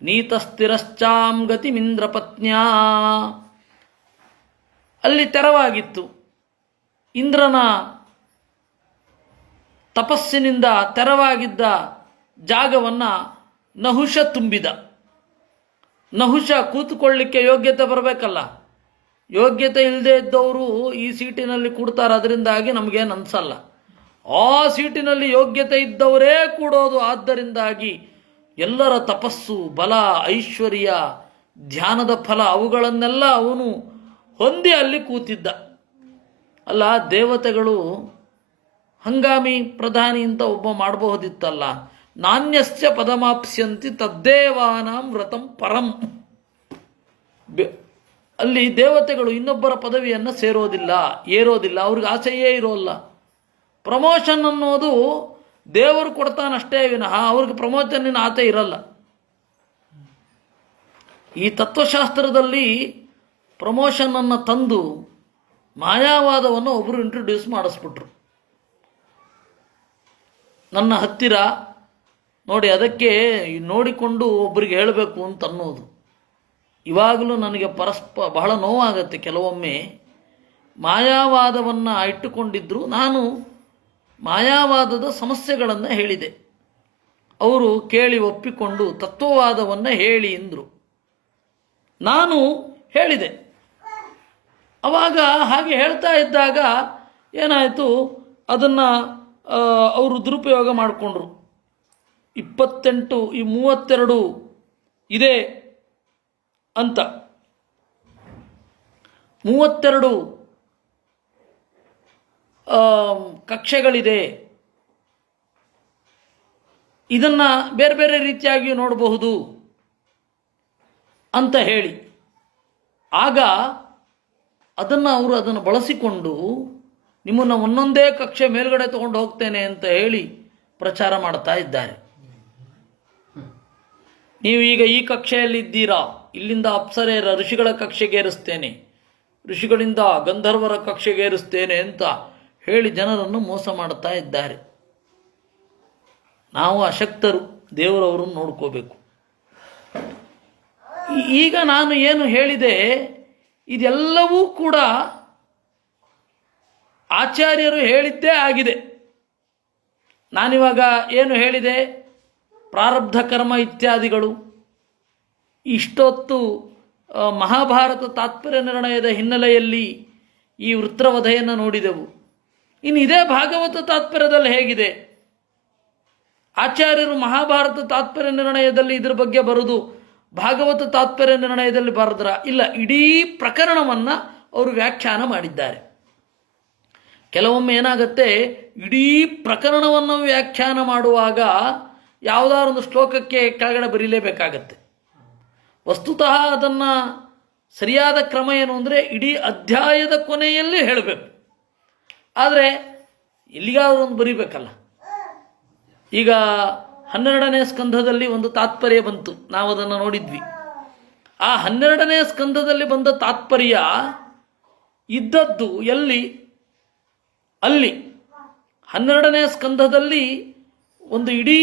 ನೀತಸ್ಥಿರಶ್ಚಾಂ ಗತಿಮಿಂದ್ರ ಪತ್ನ್ಯಾ. ಅಲ್ಲಿ ತೆರವಾಗಿತ್ತು. ಇಂದ್ರನ ತಪಸ್ಸಿನಿಂದ ತೆರವಾಗಿದ್ದ ಜಾಗವನ್ನು ನಹುಷ ತುಂಬಿದ. ನಹುಷ ಕೂತುಕೊಳ್ಳಿಕ್ಕೆ ಯೋಗ್ಯತೆ ಬರಬೇಕಲ್ಲ. ಯೋಗ್ಯತೆ ಇಲ್ಲದೆ ಇದ್ದವರು ಈ ಸೀಟಿನಲ್ಲಿ ಕೂಡ್ತಾರೆ, ಅದರಿಂದಾಗಿ ನಮಗೇನು ಅನಿಸಲ್ಲ. ಆ ಸೀಟಿನಲ್ಲಿ ಯೋಗ್ಯತೆ ಇದ್ದವರೇ ಕೂಡೋದು. ಆದ್ದರಿಂದಾಗಿ ಎಲ್ಲರ ತಪಸ್ಸು, ಬಲ, ಐಶ್ವರ್ಯ, ಧ್ಯಾನದ ಫಲ ಅವುಗಳನ್ನೆಲ್ಲ ಅವನು ಹೊಂದಿ ಅಲ್ಲಿ ಕೂತಿದ್ದ. ಅಲ್ಲ, ದೇವತೆಗಳು ಹಂಗಾಮಿ ಪ್ರಧಾನಿ ಅಂತ ಒಬ್ಬ ಮಾಡಬಹುದಿತ್ತಲ್ಲ. ನಾಣ್ಯಸ್ಯ ಪದಮಾಪ್ಸ್ಯಂತಿ ತದ್ದೇವಾನಾಂ ವ್ರತಂ ಪರಂ. ಅಲ್ಲಿ ದೇವತೆಗಳು ಇನ್ನೊಬ್ಬರ ಪದವಿಯನ್ನು ಏರೋದಿಲ್ಲ, ಅವ್ರಿಗೆ ಆಸೆಯೇ ಇರೋಲ್ಲ. ಪ್ರಮೋಷನ್ ಅನ್ನೋದು ದೇವರು ಕೊಡ್ತಾನಷ್ಟೇ ವಿನಃ ಅವ್ರಿಗೆ ಪ್ರಮೋಷನ್ನಿನ ಆಸೆ ಇರಲ್ಲ. ಈ ತತ್ವಶಾಸ್ತ್ರದಲ್ಲಿ ಪ್ರಮೋಷನನ್ನು ತಂದು ಮಾಯಾವಾದವನ್ನು ಒಬ್ಬರು ಇಂಟ್ರೊಡ್ಯೂಸ್ ಮಾಡಿಸ್ಬಿಟ್ರು ನನ್ನ ಹತ್ತಿರ. ನೋಡಿ, ಅದಕ್ಕೆ ನೋಡಿಕೊಂಡು ಒಬ್ಬರಿಗೆ ಹೇಳಬೇಕು ಅಂತ ಅನ್ನೋದು. ಇವಾಗಲೂ ನನಗೆ ಬಹಳ ನೋವಾಗತ್ತೆ ಕೆಲವೊಮ್ಮೆ. ಮಾಯಾವಾದವನ್ನು ಇಟ್ಟುಕೊಂಡಿದ್ದರು. ನಾನು ಮಾಯಾವಾದದ ಸಮಸ್ಯೆಗಳನ್ನು ಹೇಳಿದೆ. ಅವರು ಕೇಳಿ ಒಪ್ಪಿಕೊಂಡು ತತ್ವವಾದವನ್ನು ಹೇಳಿ ಎಂದರು. ನಾನು ಹೇಳಿದೆ. ಆವಾಗ ಹಾಗೆ ಹೇಳ್ತಾ ಇದ್ದಾಗ ಏನಾಯಿತು, ಅದನ್ನು ಅವರು ದುರುಪಯೋಗ ಮಾಡಿಕೊಂಡ್ರು. 28 ಈ 32 ಇದೆ ಅಂತ 32 ಕಕ್ಷೆಗಳಿದೆ, ಇದನ್ನು ಬೇರೆ ಬೇರೆ ರೀತಿಯಾಗಿ ನೋಡಬಹುದು ಅಂತ ಹೇಳಿ, ಆಗ ಅವರು ಅದನ್ನು ಬಳಸಿಕೊಂಡು ನಿಮ್ಮನ್ನು ಒಂದೊಂದೇ ಕಕ್ಷೆ ಮೇಲ್ಗಡೆ ತಗೊಂಡು ಹೋಗ್ತೇನೆ ಅಂತ ಹೇಳಿ ಪ್ರಚಾರ ಮಾಡ್ತಾ ಇದ್ದಾರೆ. ನೀವೀಗ ಈ ಕಕ್ಷೆಯಲ್ಲಿದ್ದೀರಾ, ಇಲ್ಲಿಂದ ಅಪ್ಸರೆಯರ ಋಷಿಗಳ ಕಕ್ಷೆಗೇರಿಸ್ತೇನೆ, ಋಷಿಗಳಿಂದ ಗಂಧರ್ವರ ಕಕ್ಷೆಗೇರಿಸ್ತೇನೆ ಅಂತ ಹೇಳಿ ಜನರನ್ನು ಮೋಸ ಮಾಡ್ತಾ ಇದ್ದಾರೆ. ನಾವು ಅಶಕ್ತರು, ದೇವರವರನ್ನು ನೋಡ್ಕೋಬೇಕು. ಈಗ ನಾನು ಏನು ಹೇಳಿದೆ ಇದೆಲ್ಲವೂ ಕೂಡ ಆಚಾರ್ಯರು ಹೇಳಿದ್ದೇ ಆಗಿದೆ. ನಾನಿವಾಗ ಏನು ಹೇಳಿದೆ, ಪ್ರಾರಬ್ಧ ಕರ್ಮ ಇತ್ಯಾದಿಗಳು. ಇಷ್ಟೊತ್ತು ಮಹಾಭಾರತ ತಾತ್ಪರ್ಯ ನಿರ್ಣಯದ ಹಿನ್ನೆಲೆಯಲ್ಲಿ ಈ ವೃತ್ರವಧೆಯನ್ನು ನೋಡಿದೆವು. ಇನ್ನು ಇದೇ ಭಾಗವತ ತಾತ್ಪರ್ಯದಲ್ಲಿ ಹೇಗಿದೆ? ಆಚಾರ್ಯರು ಮಹಾಭಾರತ ತಾತ್ಪರ್ಯ ನಿರ್ಣಯದಲ್ಲಿ ಇದ್ರ ಬಗ್ಗೆ ಬರುವುದು, ಭಾಗವತ ತಾತ್ಪರ್ಯ ನಿರ್ಣಯದಲ್ಲಿ ಬರೆದ್ರ? ಇಲ್ಲ, ಇಡೀ ಪ್ರಕರಣವನ್ನು ಅವರು ವ್ಯಾಖ್ಯಾನ ಮಾಡಿದ್ದಾರೆ. ಕೆಲವೊಮ್ಮೆ ಏನಾಗುತ್ತೆ, ಇಡೀ ಪ್ರಕರಣವನ್ನು ವ್ಯಾಖ್ಯಾನ ಮಾಡುವಾಗ ಯಾವುದಾದ್ರು ಒಂದು ಶ್ಲೋಕಕ್ಕೆ ಕೆಳಗಡೆ ಬರೀಲೇಬೇಕಾಗತ್ತೆ. ವಸ್ತುತಃ ಅದನ್ನು ಸರಿಯಾದ ಕ್ರಮ ಏನು ಅಂದರೆ ಇಡೀ ಅಧ್ಯಾಯದ ಕೊನೆಯಲ್ಲಿ ಹೇಳಬೇಕು. ಆದರೆ ಎಲ್ಲಿಗಾದರೂ ಒಂದು ಬರೀಬೇಕಲ್ಲ. ಈಗ 12ನೇ ಸ್ಕಂಧದಲ್ಲಿ ಒಂದು ತಾತ್ಪರ್ಯ ಬಂತು, ನಾವು ಅದನ್ನು ನೋಡಿದ್ವಿ. ಆ 12ನೇ ಸ್ಕಂಧದಲ್ಲಿ ಬಂದ ತಾತ್ಪರ್ಯ ಇದ್ದದ್ದು ಎಲ್ಲಿ? ಅಲ್ಲಿ 12ನೇ ಸ್ಕಂಧದಲ್ಲಿ ಒಂದು ಇಡೀ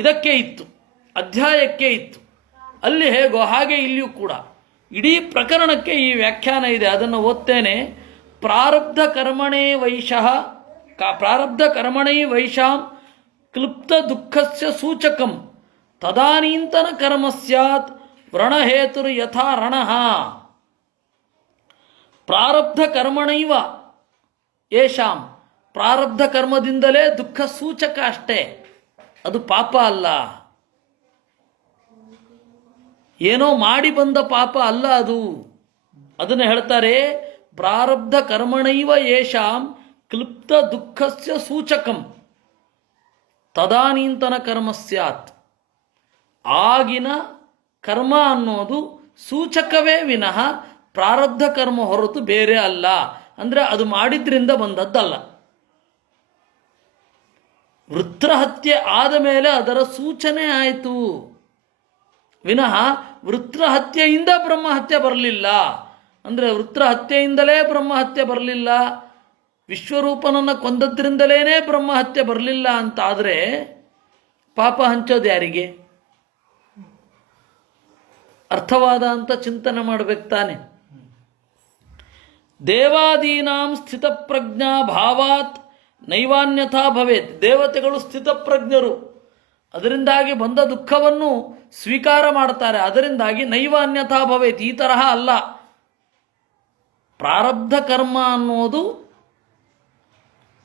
ಇದಕ್ಕೆ ಇತ್ತು, ಅಧ್ಯಾಯಕ್ಕೆ ಇತ್ತು. ಅಲ್ಲಿ ಹೇಗೋ ಹಾಗೆ ಇಲ್ಲಿಯೂ ಕೂಡ ಇಡೀ ಪ್ರಕರಣಕ್ಕೆ ಈ ವ್ಯಾಖ್ಯಾನ ಇದೆ. ಅದನ್ನು ಓದ್ತೇನೆ. ಪ್ರಾರಬ್ಧ ಕರ್ಮಣೈ ವೈಷಾಂ ಕ್ಲುಪ್ತ ದುಃಖಸ್ಯ ಸೂಚಕಂ ತದಾನೀಂತನ ಕರ್ಮ ಸ್ಯಾತ್ ವ್ರಣಹೇತುರು ಯಥಾ ರಣಃ. ಪ್ರಾರಬ್ಧ ಕರ್ಮಣೈವ ಯೇಷಾಂ, ಪ್ರಾರಬ್ಧ ಕರ್ಮದಿಂದಲೇ ದುಃಖ ಸೂಚಕ ಅಷ್ಟೇ, ಅದು ಪಾಪ ಅಲ್ಲ. ಏನೋ ಮಾಡಿ ಬಂದ ಪಾಪ ಅಲ್ಲ ಅದು. ಅದನ್ನು ಹೇಳ್ತಾರೆ, ಪ್ರಾರಬ್ಧ ಕರ್ಮಣೈವ ಯೇಷಾಂ ಕ್ಲುಪ್ತ ದುಃಖಸ್ಯ ಸೂಚಕಂ ತದಾನೀಂತನ ಕರ್ಮ ಸ್ಯಾತ್. ಆಗಿನ ಕರ್ಮ ಅನ್ನೋದು ಸೂಚಕವೇ ವಿನಃ ಪ್ರಾರಬ್ಧ ಕರ್ಮ ಹೊರತು ಬೇರೆ ಅಲ್ಲ. ಅಂದರೆ ಅದು ಮಾಡಿದ್ರಿಂದ ಬಂದದ್ದಲ್ಲ. ವೃತ್ರಹತ್ಯೆ ಆದ ಮೇಲೆ ಅದರ ಸೂಚನೆ ಆಯಿತು ವಿನಃ ವೃತ್ರಹತ್ಯೆಯಿಂದ ಬ್ರಹ್ಮಹತ್ಯೆ ಬರಲಿಲ್ಲ. ಅಂದರೆ ವೃತ್ರಹತ್ಯೆಯಿಂದಲೇ ಬ್ರಹ್ಮಹತ್ಯೆ ಬರಲಿಲ್ಲ, ವಿಶ್ವರೂಪನನ್ನು ಕೊಂದದ್ರಿಂದಲೇ ಬ್ರಹ್ಮಹತ್ಯೆ ಬರಲಿಲ್ಲ ಅಂತಾದರೆ ಪಾಪ ಹಂಚೋದು ಯಾರಿಗೆ? ಅರ್ಥವಾದ ಅಂತ ಚಿಂತನೆ ಮಾಡಬೇಕು ತಾನೆ. ದೇವಾದೀನಾಂ ಸ್ಥಿತಪ್ರಜ್ಞಾ ಭಾವಾತ್ ನೈವಾನ್ಯಥಾ ಭವೇತ್. ದೇವತೆಗಳು ಸ್ಥಿತಪ್ರಜ್ಞರು, ಅದರಿಂದಾಗಿ ಬಂದ ದುಃಖವನ್ನು ಸ್ವೀಕಾರ ಮಾಡ್ತಾರೆ. ಅದರಿಂದಾಗಿ ನೈವಾನ್ಯಥಾ ಭವೇತ್, ಈ ತರಹ ಅಲ್ಲ. ಪ್ರಾರಬ್ಧ ಕರ್ಮ ಅನ್ನೋದು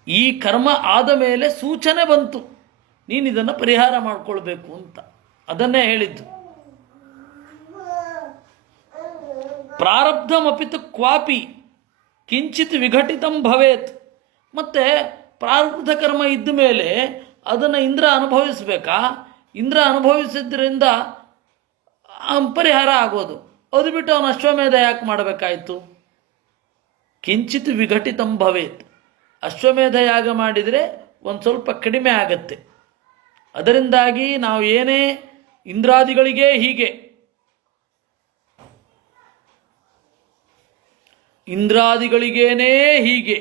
ಈ ಕರ್ಮ ಆದ ಮೇಲೆ ಸೂಚನೆ ಬಂತು, ನೀನು ಇದನ್ನು ಪರಿಹಾರ ಮಾಡಿಕೊಳ್ಬೇಕು ಅಂತ. ಅದನ್ನೇ ಹೇಳಿದ್ದು. ಪ್ರಾರಬ್ಧಮಪಿತು ಕ್ವಾಪಿ ಕಿಂಚಿತ್ ವಿಘಟಿತಂ ಭವೇತ್. ಮತ್ತೆ ಪ್ರಾರಬ್ಧ ಕರ್ಮ ಇದ್ದ ಮೇಲೆ ಅದನ್ನು ಇಂದ್ರ ಅನುಭವಿಸಬೇಕಾ? ಇಂದ್ರ ಅನುಭವಿಸಿದ್ರಿಂದ ಪರಿಹಾರ ಆಗೋದು. ಅದು ಬಿಟ್ಟು ಅವನು ಅಶ್ವಮೇಧ ಯಾಕೆ ಮಾಡಬೇಕಾಯಿತು? ಕಿಂಚಿತ್ ವಿಘಟಿತಂ ಭವೇತ್. ಅಶ್ವಮೇಧ ಯಾಗ ಮಾಡಿದರೆ ಒಂದು ಸ್ವಲ್ಪ ಕಡಿಮೆ ಆಗತ್ತೆ. ಅದರಿಂದಾಗಿ ನಾವು ಏನೇ ಇಂದ್ರಾದಿಗಳಿಗೆ ಹೀಗೆ, ಇಂದ್ರಾದಿಗಳಿಗೇನೇ ಹೀಗೆ,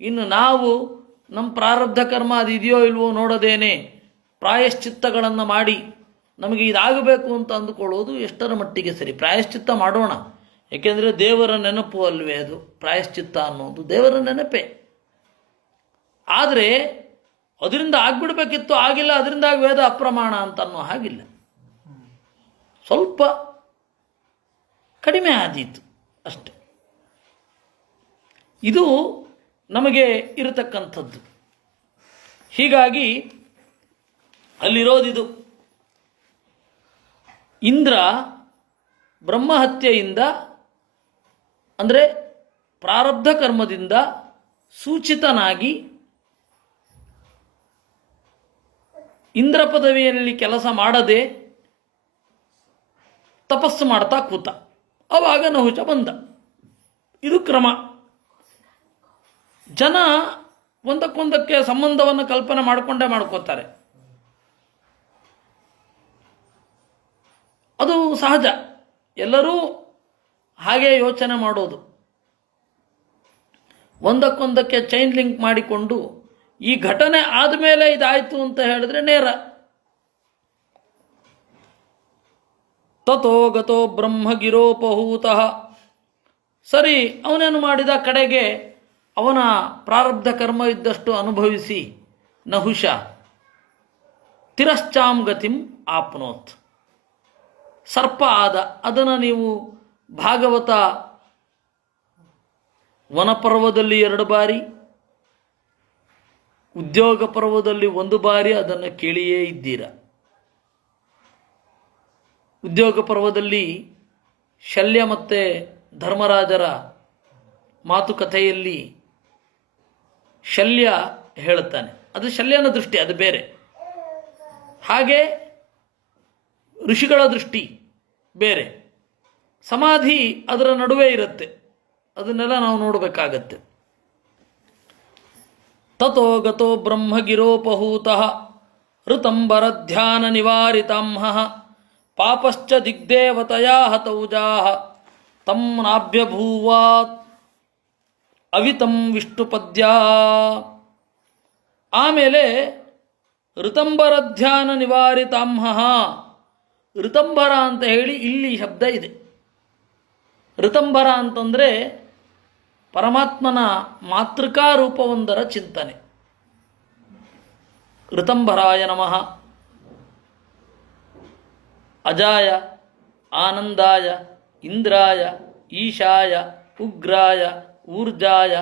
ಇನ್ನು ನಾವು ನಮ್ಮ ಪ್ರಾರಬ್ಧ ಕರ್ಮ ಅದು ಇದೆಯೋ ಇಲ್ವೋ ನೋಡೋದೇನೆ ಪ್ರಾಯಶ್ಚಿತ್ತಗಳನ್ನು ಮಾಡಿ ನಮಗೆ ಇದಾಗಬೇಕು ಅಂತ ಅಂದುಕೊಳ್ಳೋದು ಎಷ್ಟರ ಮಟ್ಟಿಗೆ ಸರಿ? ಪ್ರಾಯಶ್ಚಿತ್ತ ಮಾಡೋಣ, ಏಕೆಂದರೆ ದೇವರ ನೆನಪು ಅಲ್ವೇ ಅದು. ಪ್ರಾಯಶ್ಚಿತ್ತ ಅನ್ನೋದು ದೇವರ ನೆನಪೇ. ಆದರೆ ಅದರಿಂದ ಆಗ್ಬಿಡ್ಬೇಕಿತ್ತು, ಆಗಿಲ್ಲ, ಅದರಿಂದ ವೇದ ಅಪ್ರಮಾಣ ಅಂತ ಅನ್ನೋ ಹಾಗಿಲ್ಲ. ಸ್ವಲ್ಪ ಕಡಿಮೆ ಆದೀತು ಅಷ್ಟೆ. ಇದು ನಮಗೆ ಇರತಕ್ಕಂಥದ್ದು. ಹೀಗಾಗಿ ಅಲ್ಲಿರೋದಿದು. ಇಂದ್ರ ಬ್ರಹ್ಮಹತ್ಯೆಯಿಂದ ಅಂದರೆ ಪ್ರಾರಬ್ಧ ಕರ್ಮದಿಂದ ಸೂಚಿತನಾಗಿ ಇಂದ್ರ ಪದವಿಯಲ್ಲಿ ಕೆಲಸ ಮಾಡದೆ ತಪಸ್ಸು ಮಾಡ್ತಾ ಕೂತ. ಆವಾಗ ನಹುಷ ಬಂದ. ಇದು ಕ್ರಮ. ಜನ ಒಂದಕ್ಕೊಂದಕ್ಕೆ ಸಂಬಂಧವನ್ನು ಕಲ್ಪನೆ ಮಾಡಿಕೊಂಡೇ ಮಾಡ್ಕೋತಾರೆ. ಅದು ಸಹಜ, ಎಲ್ಲರೂ ಹಾಗೆ ಯೋಚನೆ ಮಾಡೋದು. ಒಂದಕ್ಕೊಂದಕ್ಕೆ ಚೈನ್ ಲಿಂಕ್ ಮಾಡಿಕೊಂಡು ಈ ಘಟನೆ ಆದಮೇಲೆ ಇದಾಯಿತು ಅಂತ ಹೇಳಿದ್ರೆ ನೇರ. ತಥೋ ಗತೋ ಬ್ರಹ್ಮಗಿರೋಪಹೂತಃ. ಸರಿ, ಅವನೇನು ಮಾಡಿದ? ಕಡೆಗೆ ಅವನ ಪ್ರಾರಬ್ಧ ಕರ್ಮ ಇದ್ದಷ್ಟು ಅನುಭವಿಸಿ ನಹುಷ ತಿರಶ್ಚಾಂ ಗತಿಂ ಆಪ್ನೋತ್. ಸರ್ಪ ಆದ. ಅದನ್ನು ನೀವು ಭಾಗವತ ವನಪರ್ವದಲ್ಲಿ 2 ಬಾರಿ, ಉದ್ಯೋಗ ಪರ್ವದಲ್ಲಿ 1 ಬಾರಿ ಅದನ್ನು ಕೇಳಿಯೇ ಇದ್ದೀರಾ. ಉದ್ಯೋಗ ಪರ್ವದಲ್ಲಿ ಶಲ್ಯ ಮತ್ತು ಧರ್ಮರಾಜರ ಮಾತುಕತೆಯಲ್ಲಿ ಶಲ್ಯ ಹೇಳುತ್ತಾನೆ, ಅದು ಶಲ್ಯನ ದೃಷ್ಟಿ, ಅದು ಬೇರೆ. ಹಾಗೆ ಋಷಿಗಳ ದೃಷ್ಟಿ ಬೇರೆ, ಸಮಾಧಿ ಅದರ ನಡುವೆ ಇರುತ್ತೆ. ಅದನ್ನೆಲ್ಲ ನಾವು ನೋಡಬೇಕಾಗತ್ತೆ. ತಥೋ ಗತೋ ಬ್ರಹ್ಮಗಿರೋಪಹೂತಃ ಋತಂಬರ ಧ್ಯಾನ ನಿವಾರಿತಾಂಹಃ ಪಾಪಶ್ಚ ದಿಗ್ದೇವತಯಾ ಹತೌಜಾಃ ತಂ ನಾಭ್ಯಭೂವಾತ್ ಅವಿತಂ ವಿಷ್ಣುಪದ್ಯಾ. ಆಮೇಲೆ ಋತಂಬರ ಧ್ಯಾನ ನಿವಾರಿತಾಂಹಃ, ಋತಂಬರ ಅಂತ ಹೇಳಿ ಇಲ್ಲಿ ಶಬ್ದ ಇದೆ. ಋತಂಬರ ಅಂತಂದರೆ ಪರಮಾತ್ಮನ ಮಾತೃಕಾ ರೂಪವೊಂದರ ಚಿಂತನೆ. ಋತಂಬರಾಯ ನಮಃ. ಅಜಾಯ, ಆನಂದಾಯ, ಇಂದ್ರಾಯ, ಈಶಾಯ, ಉಗ್ರಾಯ, ಊರ್ಜಾಯ,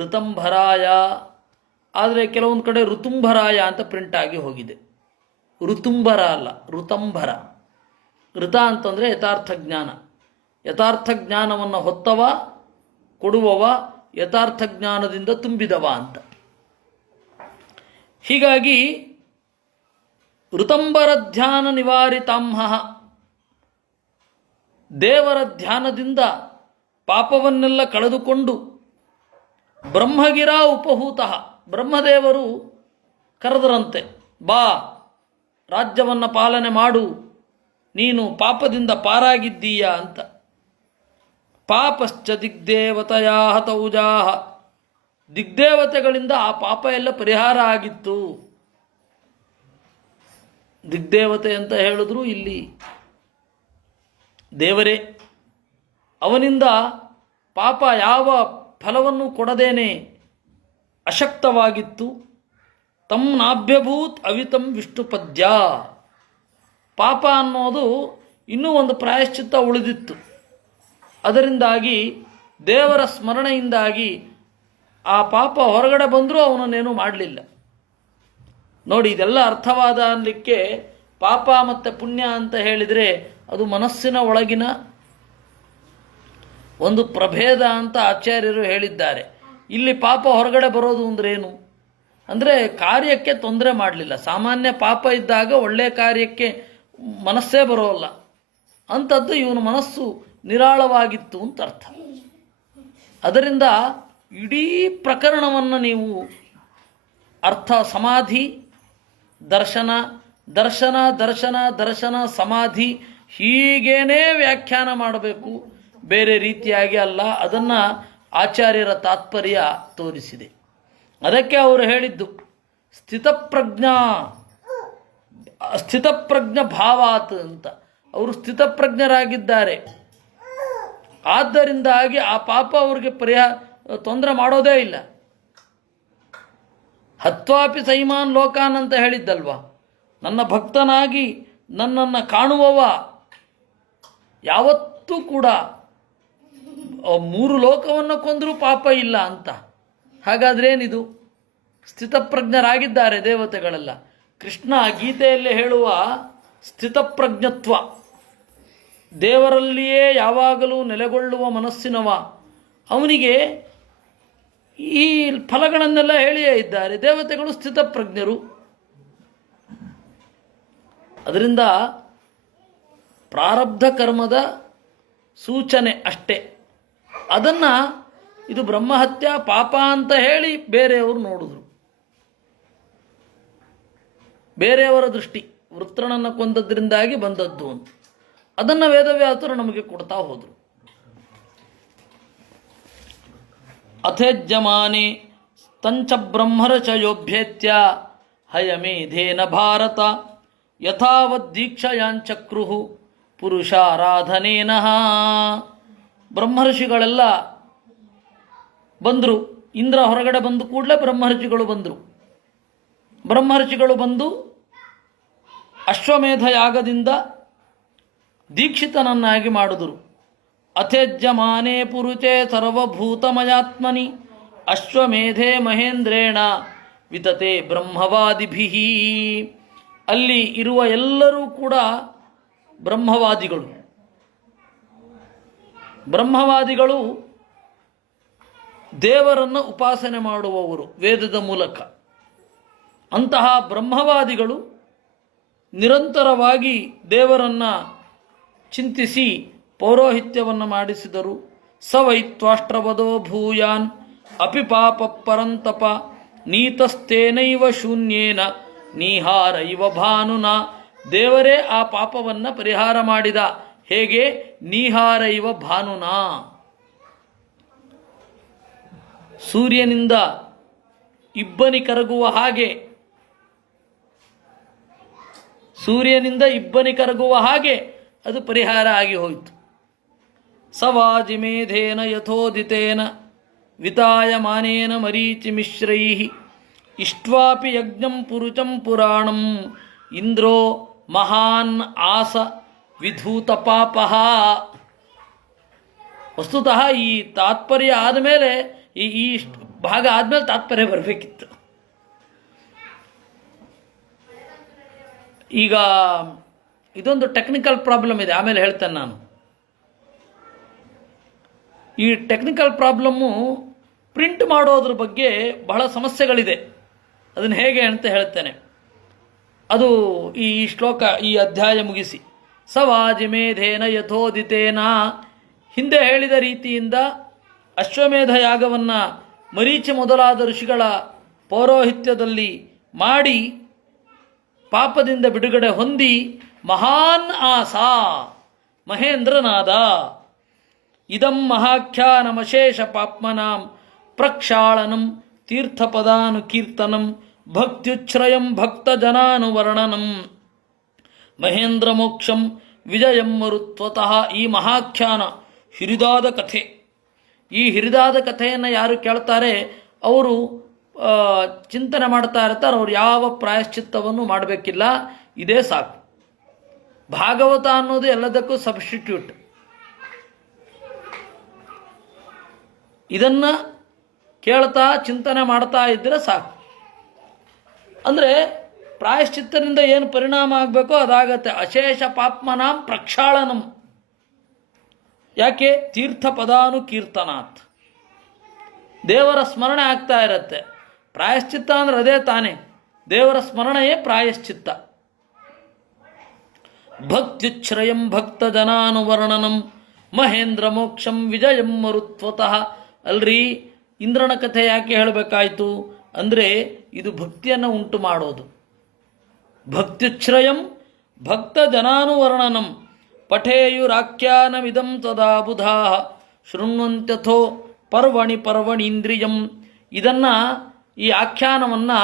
ಋತಂಭರಾಯ. ಆದರೆ ಕೆಲವೊಂದು ಕಡೆ ಋತುಂಭರಾಯ ಅಂತ ಪ್ರಿಂಟ್ ಆಗಿ ಹೋಗಿದೆ. ಋತುಂಬರ ಅಲ್ಲ, ಋತಂಭರ. ಋತ ಅಂತಂದರೆ ಯಥಾರ್ಥ ಜ್ಞಾನ. ಯಥಾರ್ಥ ಜ್ಞಾನವನ್ನು ಹೊತ್ತವ, ಕೊಡುವವ, ಯಥಾರ್ಥ ಜ್ಞಾನದಿಂದ ತುಂಬಿದವ ಅಂತ. ಹೀಗಾಗಿ ಋತಂಬರ ಧ್ಯಾನ ನಿವಾರಿತಾಂಹಃ, ದೇವರ ಧ್ಯಾನದಿಂದ ಪಾಪವನ್ನೆಲ್ಲ ಕಳೆದುಕೊಂಡು ಬ್ರಹ್ಮಗಿರ ಉಪಹೂತಃ, ಬ್ರಹ್ಮದೇವರು ಕರೆದರಂತೆ, ಬಾ ರಾಜ್ಯವನ್ನು ಪಾಲನೆ ಮಾಡು, ನೀನು ಪಾಪದಿಂದ ಪಾರಾಗಿದ್ದೀಯ ಅಂತ. ಪಾಪಶ್ಚ ದಿಗ್ದೇವತಯಾ ಹತೌಜಾಃ, ದಿಗ್ದೇವತೆಗಳಿಂದ ಆ ಪಾಪ ಎಲ್ಲ ಪರಿಹಾರ ಆಗಿತ್ತು. ದಿಗ್ದೇವತೆ ಅಂತ ಹೇಳಿದ್ರು ಇಲ್ಲಿ ದೇವರೇ. ಅವನಿಂದ ಪಾಪ ಯಾವ ಫಲವನ್ನು ಕೊಡದೇನೆ ಅಶಕ್ತವಾಗಿತ್ತು. ತಂ ನಾಭ್ಯಭೂತ್ ಅವಿತಂ ವಿಷ್ಣುಪದ್ಯ, ಪಾಪ ಅನ್ನೋದು ಇನ್ನೂ ಒಂದು ಪ್ರಾಯಶ್ಚಿತ್ತ ಉಳಿದಿತ್ತು. ಅದರಿಂದಾಗಿ ದೇವರ ಸ್ಮರಣೆಯಿಂದಾಗಿ ಆ ಪಾಪ ಹೊರಗಡೆ ಬಂದರೂ ಅವನನ್ನೇನೂ ಮಾಡಲಿಲ್ಲ. ನೋಡಿ, ಇದೆಲ್ಲ ಅರ್ಥವಾದ ಅನ್ನಲಿಕ್ಕೆ ಪಾಪ ಮತ್ತು ಪುಣ್ಯ ಅಂತ ಹೇಳಿದರೆ ಅದು ಮನಸ್ಸಿನ ಒಳಗಿನ ಒಂದು ಪ್ರಭೇದ ಅಂತ ಆಚಾರ್ಯರು ಹೇಳಿದ್ದಾರೆ. ಇಲ್ಲಿ ಪಾಪ ಹೊರಗಡೆ ಬರೋದು ಅಂದ್ರೇನು ಅಂದರೆ ಕಾರ್ಯಕ್ಕೆ ತೊಂದರೆ ಮಾಡಲಿಲ್ಲ. ಸಾಮಾನ್ಯ ಪಾಪ ಇದ್ದಾಗ ಒಳ್ಳೆಯ ಕಾರ್ಯಕ್ಕೆ ಮನಸ್ಸೇ ಬರೋಲ್ಲ. ಅಂಥದ್ದು ಇವನ ಮನಸ್ಸು ನಿರಾಳವಾಗಿತ್ತು ಅಂತ ಅರ್ಥ. ಅದರಿಂದ ಇಡೀ ಪ್ರಕರಣವನ್ನು ನೀವು ಅರ್ಥ, ಸಮಾಧಿ, ದರ್ಶನ, ದರ್ಶನ, ದರ್ಶನ, ದರ್ಶನ, ಸಮಾಧಿ, ಹೀಗೇನೇ ವ್ಯಾಖ್ಯಾನ ಮಾಡಬೇಕು, ಬೇರೆ ರೀತಿಯಾಗಿ ಅಲ್ಲ. ಅದನ್ನು ಆಚಾರ್ಯರ ತಾತ್ಪರ್ಯ ತೋರಿಸಿದೆ. ಅದಕ್ಕೆ ಅವರು ಹೇಳಿದ್ದು ಸ್ಥಿತಪ್ರಜ್ಞ ಭಾವಾತ್ ಅಂತ. ಅವರು ಸ್ಥಿತಪ್ರಜ್ಞರಾಗಿದ್ದಾರೆ. ಆದ್ದರಿಂದಾಗಿ ಆ ಪಾಪ ಅವ್ರಿಗೆ ತೊಂದರೆ ಮಾಡೋದೇ ಇಲ್ಲ. ಹತ್ವಾಪಿ ಸೈಮಾನ್ ಲೋಕಾನ್ ಅಂತ ಹೇಳಿದ್ದಲ್ವ, ನನ್ನ ಭಕ್ತನಾಗಿ ನನ್ನನ್ನು ಕಾಣುವವ ಯಾವತ್ತೂ ಕೂಡ 3 ಲೋಕವನ್ನು ಕೊಂದರೂ ಪಾಪ ಇಲ್ಲ ಅಂತ. ಹಾಗಾದ್ರೇನಿದು? ಸ್ಥಿತಪ್ರಜ್ಞರಾಗಿದ್ದಾರೆ ದೇವತೆಗಳೆಲ್ಲ. ಕೃಷ್ಣ ಗೀತೆಯಲ್ಲಿ ಹೇಳುವ ಸ್ಥಿತಪ್ರಜ್ಞತ್ವ, ದೇವರಲ್ಲಿಯೇ ಯಾವಾಗಲೂ ನೆಲೆಗೊಳ್ಳುವ ಮನಸ್ಸಿನವ, ಅವನಿಗೆ ಈ ಫಲಗಳನ್ನೆಲ್ಲ ಹೇಳಿಯೇ ಇದ್ದಾರೆ. ದೇವತೆಗಳು ಸ್ಥಿತಪ್ರಜ್ಞರು. ಅದರಿಂದ ಪ್ರಾರಬ್ಧ ಕರ್ಮದ ಸೂಚನೆ ಅಷ್ಟೇ. ಅದನ್ನು ಇದು ಬ್ರಹ್ಮಹತ್ಯ ಪಾಪ ಅಂತ ಹೇಳಿ ಬೇರೆಯವರು ನೋಡಿದ್ರು. ಬೇರೆಯವರ ದೃಷ್ಟಿ, ವೃತ್ರನನ್ನು ಕೊಂದದ್ರಿಂದಾಗಿ ಬಂದದ್ದು ಅಂತ. ಅದನ್ನು ವೇದವ್ಯಾಸರು ನಮಗೆ ಕೊಡ್ತಾ ಹೋದರು. ಅಥೇಜ್ಯಮಾನೆ ತಂಚ ಬ್ರಹ್ಮರಚಯೋಭ್ಯೇತ್ಯ ಹಯಮೇಧೇನ ಭಾರತ ಯಥಾವದ್ದೀಕ್ಷಯಾಂಚಕ್ರುಹು ಪುರುಷಾರಾಧನೇನಃ. ಬ್ರಹ್ಮರ್ಷಿಗಳೆಲ್ಲ ಬಂದರು. ಇಂದ್ರ ಹೊರಗಡೆ ಬಂದು ಕೂಡಲೇ ಬ್ರಹ್ಮರ್ಷಿಗಳು ಬಂದರು. ಬ್ರಹ್ಮರ್ಷಿಗಳು ಬಂದು ಅಶ್ವಮೇಧ ಯಾಗದಿಂದ ದೀಕ್ಷಿತನನ್ನಾಗಿ ಮಾಡಿದರು. ಅಥೆಜ್ಯಮಾನೆ ಪುರುಚೆ ಸರ್ವಭೂತಮಯಾತ್ಮನಿ ಅಶ್ವಮೇಧೆ ಮಹೇಂದ್ರೇಣ ವಿತತೆ ಬ್ರಹ್ಮವಾದಿಭಿ. ಅಲ್ಲಿ ಇರುವ ಎಲ್ಲರೂ ಕೂಡ ಬ್ರಹ್ಮವಾದಿಗಳು. ಬ್ರಹ್ಮವಾದಿಗಳು ದೇವರನ್ನು ಉಪಾಸನೆ ಮಾಡುವವರು ವೇದದ ಮೂಲಕ. ಅಂತಹ ಬ್ರಹ್ಮವಾದಿಗಳು ನಿರಂತರವಾಗಿ ದೇವರನ್ನು ಚಿಂತಿಸಿ ಪೌರೋಹಿತ್ಯವನ್ನು ಮಾಡಿಸಿದರು. ಸವೈತ್ವಾಷ್ಟ್ರವದೋ ಭೂಯಾನ್ ಅಪಿ ಪಾಪ ಪರಂತಪ ನೀತಸ್ತೇನೈವ ಶೂನ್ಯೇನ ನೀಹಾರೈವ ಭಾನುನ. ದೇವರೇ ಆ ಪಾಪವನ್ನು ಪರಿಹಾರ ಮಾಡಿದ. ಹೇಗೆ? ನೀಹಾರೈವ ಭಾನುನ. ಸೂರ್ಯನಿಂದ ಇಬ್ಬನಿ ಕರಗುವ ಹಾಗೆ, ಸೂರ್ಯನಿಂದ ಇಬ್ಬನಿ ಕರಗುವ ಹಾಗೆ ಅದು ಪರಿಹಾರ ಆಗಿ ಹೋಯಿತು. ಸವಾಜಿಮೇಧೇನ ಯಥೋದಿತೇನ ವಿತಾಯಮಾನೇನ ಮರೀಚಿ ಮಿಶ್ರೈ ಇಷ್ಟ್ವಾಪಿ ಯಜ್ಞಂ ಪುರುಚಂ ಪುರಾಣಂ ಇಂದ್ರೋ ಮಹಾನ್ ಆಸ ವಿಧೂತ ಪಾಪಃ. ವಸ್ತುತಃ ಈ ತಾತ್ಪರ್ಯ ಆದಮೇಲೆ ಈ ಭಾಗ ಆದಮೇಲೆ ತಾತ್ಪರ್ಯ ಬರಬೇಕಿತ್ತು. ಈಗ ಇದೊಂದು ಟೆಕ್ನಿಕಲ್ ಪ್ರಾಬ್ಲಮ್ ಇದೆ, ಆಮೇಲೆ ಹೇಳ್ತೇನೆ ನಾನು. ಈ ಟೆಕ್ನಿಕಲ್ ಪ್ರಾಬ್ಲಮ್ಮು ಪ್ರಿಂಟ್ ಮಾಡೋದ್ರ ಬಗ್ಗೆ ಬಹಳ ಸಮಸ್ಯೆಗಳಿದೆ. ಅದನ್ನು ಹೇಗೆ ಅಂತ ಹೇಳ್ತೇನೆ. ಅದು ಈ ಶ್ಲೋಕ, ಈ ಅಧ್ಯಾಯ ಮುಗಿಸಿ. ಸವಾಜಿಮೇಧೇನ ಯಥೋದಿತೇನ, ಹಿಂದೆ ಹೇಳಿದ ರೀತಿಯಿಂದ ಅಶ್ವಮೇಧ ಯಾಗವನ್ನು ಮರೀಚಿ ಮೊದಲಾದ ಋಷಿಗಳ ಪೌರೋಹಿತ್ಯದಲ್ಲಿ ಮಾಡಿ ಪಾಪದಿಂದ ಬಿಡುಗಡೆ ಹೊಂದಿ ಮಹಾನ್ ಆಸ ಮಹೇಂದ್ರನಾದ. ಇದಂ ಮಹಾಖ್ಯಾನಮಶೇಷ ಪಾಪ್ಮನಾಂ ಪ್ರಕ್ಷಾಳನಂ ತೀರ್ಥಪದಾನುಕೀರ್ತನಂ ಭಕ್ತ್ಯುಚ್ಛ್ರಯಂ ಭಕ್ತಜನಾನುವರ್ಣನಂ ಮಹೇಂದ್ರ ಮೋಕ್ಷಂ ವಿಜಯಂ ಮರುತ್ವತಃ. ಈ ಮಹಾಖ್ಯಾನ ಹಿರಿದಾದ ಕಥೆ. ಈ ಹಿರಿದಾದ ಕಥೆಯನ್ನು ಯಾರು ಕೇಳ್ತಾರೆ ಅವರು ಚಿಂತನೆ ಮಾಡ್ತಾ ಇರ್ತಾರೆ. ಅವ್ರು ಯಾವ ಪ್ರಾಯಶ್ಚಿತ್ತವನ್ನು ಮಾಡಬೇಕಿಲ್ಲ, ಇದೇ ಸಾಕು. ಭಾಗವತ ಅನ್ನೋದು ಎಲ್ಲದಕ್ಕೂ ಸಬ್ಸ್ಟಿಟ್ಯೂಟ್. ಇದನ್ನು ಕೇಳ್ತಾ ಚಿಂತನೆ ಮಾಡ್ತಾ ಇದ್ದರೆ ಸಾಕು. ಅಂದರೆ ಪ್ರಾಯಶ್ಚಿತ್ತದಿಂದ ಏನು ಪರಿಣಾಮ ಆಗಬೇಕೋ ಅದಾಗತ್ತೆ. ಅಶೇಷ ಪಾಪ್ಮನಾಂ ಪ್ರಕ್ಷಾಳನಂ. ಯಾಕೆ? ತೀರ್ಥ ಪದಾನುಕೀರ್ತನಾತ್. ದೇವರ ಸ್ಮರಣೆ ಆಗ್ತಾ ಇರತ್ತೆ. ಪ್ರಾಯಶ್ಚಿತ್ತ ಅಂದರೆ ಅದೇ ತಾನೇ, ದೇವರ ಸ್ಮರಣೆಯೇ ಪ್ರಾಯಶ್ಚಿತ್ತ. ಭಕ್ತ್ಯುಚ್ಛ್ರಯಂ ಭಕ್ತಜನಾನುವರ್ಣನಂ ಮಹೇಂದ್ರ ಮೋಕ್ಷಂ ವಿಜಯಂ ಮರುತ್ವತಃ. ಅಲ್ರಿ, ಇಂದ್ರನ ಕಥೆ ಯಾಕೆ ಹೇಳಬೇಕಾಯಿತು ಅಂದರೆ ಇದು ಭಕ್ತಿಯನ್ನು ಉಂಟು ಮಾಡೋದು. ಭಕ್ತ್ಯುಚ್ಛ್ರಯಂ ಭಕ್ತಜನಾನುವರ್ಣನಂ ಪಠೇಯುರಾಖ್ಯಾನಮಿದಂ ತದಾ ಬುಧಾ ಶೃಣ್ವಂತ್ಯಥೋ ಪರ್ವಣಿ ಪರ್ವಣೀಂದ್ರಿಯಂ. ಇದನ್ನು, ಈ ಆಖ್ಯಾನವನ್ನು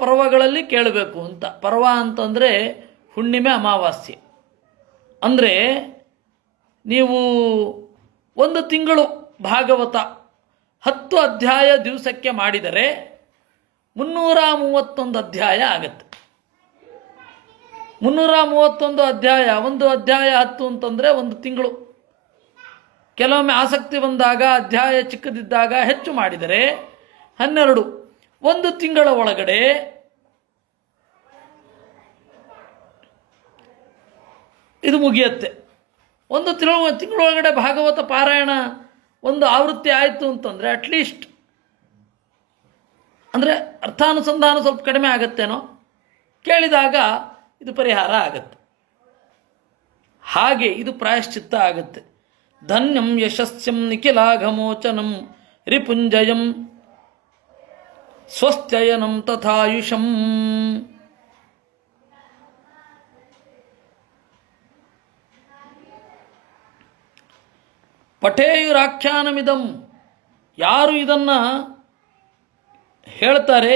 ಪರ್ವಗಳಲ್ಲಿ ಕೇಳಬೇಕು ಅಂತ. ಪರ್ವ ಅಂತಂದರೆ ಹುಣ್ಣಿಮೆ, ಅಮಾವಾಸ್ಯೆ. ಅಂದರೆ ನೀವು ಒಂದು ತಿಂಗಳು ಭಾಗವತ 10 ಅಧ್ಯಾಯ ದಿವಸಕ್ಕೆ ಮಾಡಿದರೆ 331 ಅಧ್ಯಾಯ ಆಗತ್ತೆ. 331 ಅಧ್ಯಾಯ, ಒಂದು ಅಧ್ಯಾಯ 10 ಅಂತಂದರೆ ಒಂದು ತಿಂಗಳು. ಕೆಲವೊಮ್ಮೆ ಆಸಕ್ತಿ ಬಂದಾಗ, ಅಧ್ಯಾಯ ಚಿಕ್ಕದಿದ್ದಾಗ ಹೆಚ್ಚು ಮಾಡಿದರೆ 12. ಒಂದು ತಿಂಗಳ ಒಳಗಡೆ ಇದು ಮುಗಿಯುತ್ತೆ. ಒಂದು ತಿಂಗಳೊಳಗಡೆ ಭಾಗವತ ಪಾರಾಯಣ ಒಂದು ಆವೃತ್ತಿ ಆಯಿತು ಅಂತಂದರೆ ಅಟ್ಲೀಸ್ಟ್, ಅಂದರೆ ಅರ್ಥಾನುಸಂಧಾನ ಸ್ವಲ್ಪ ಕಡಿಮೆ ಆಗುತ್ತೇನೋ, ಕೇಳಿದಾಗ ಇದು ಪರಿಹಾರ ಆಗತ್ತೆ. ಹಾಗೆ ಇದು ಪ್ರಾಯಶ್ಚಿತ್ತ ಆಗುತ್ತೆ. ಧನ್ಯಂ ಯಶಸ್ಯಂ ನಿಖಿಲಾಘಮೋಚನಂ ರಿಪುಂಜಯಂ ಸ್ವಸ್ಥಯನಂ ತಥಾಯುಷಂ. ಪಠೇಯುರಾಖ್ಯಾನಮಿದಂ. ಯಾರು ಇದನ್ನು ಹೇಳ್ತಾರೆ,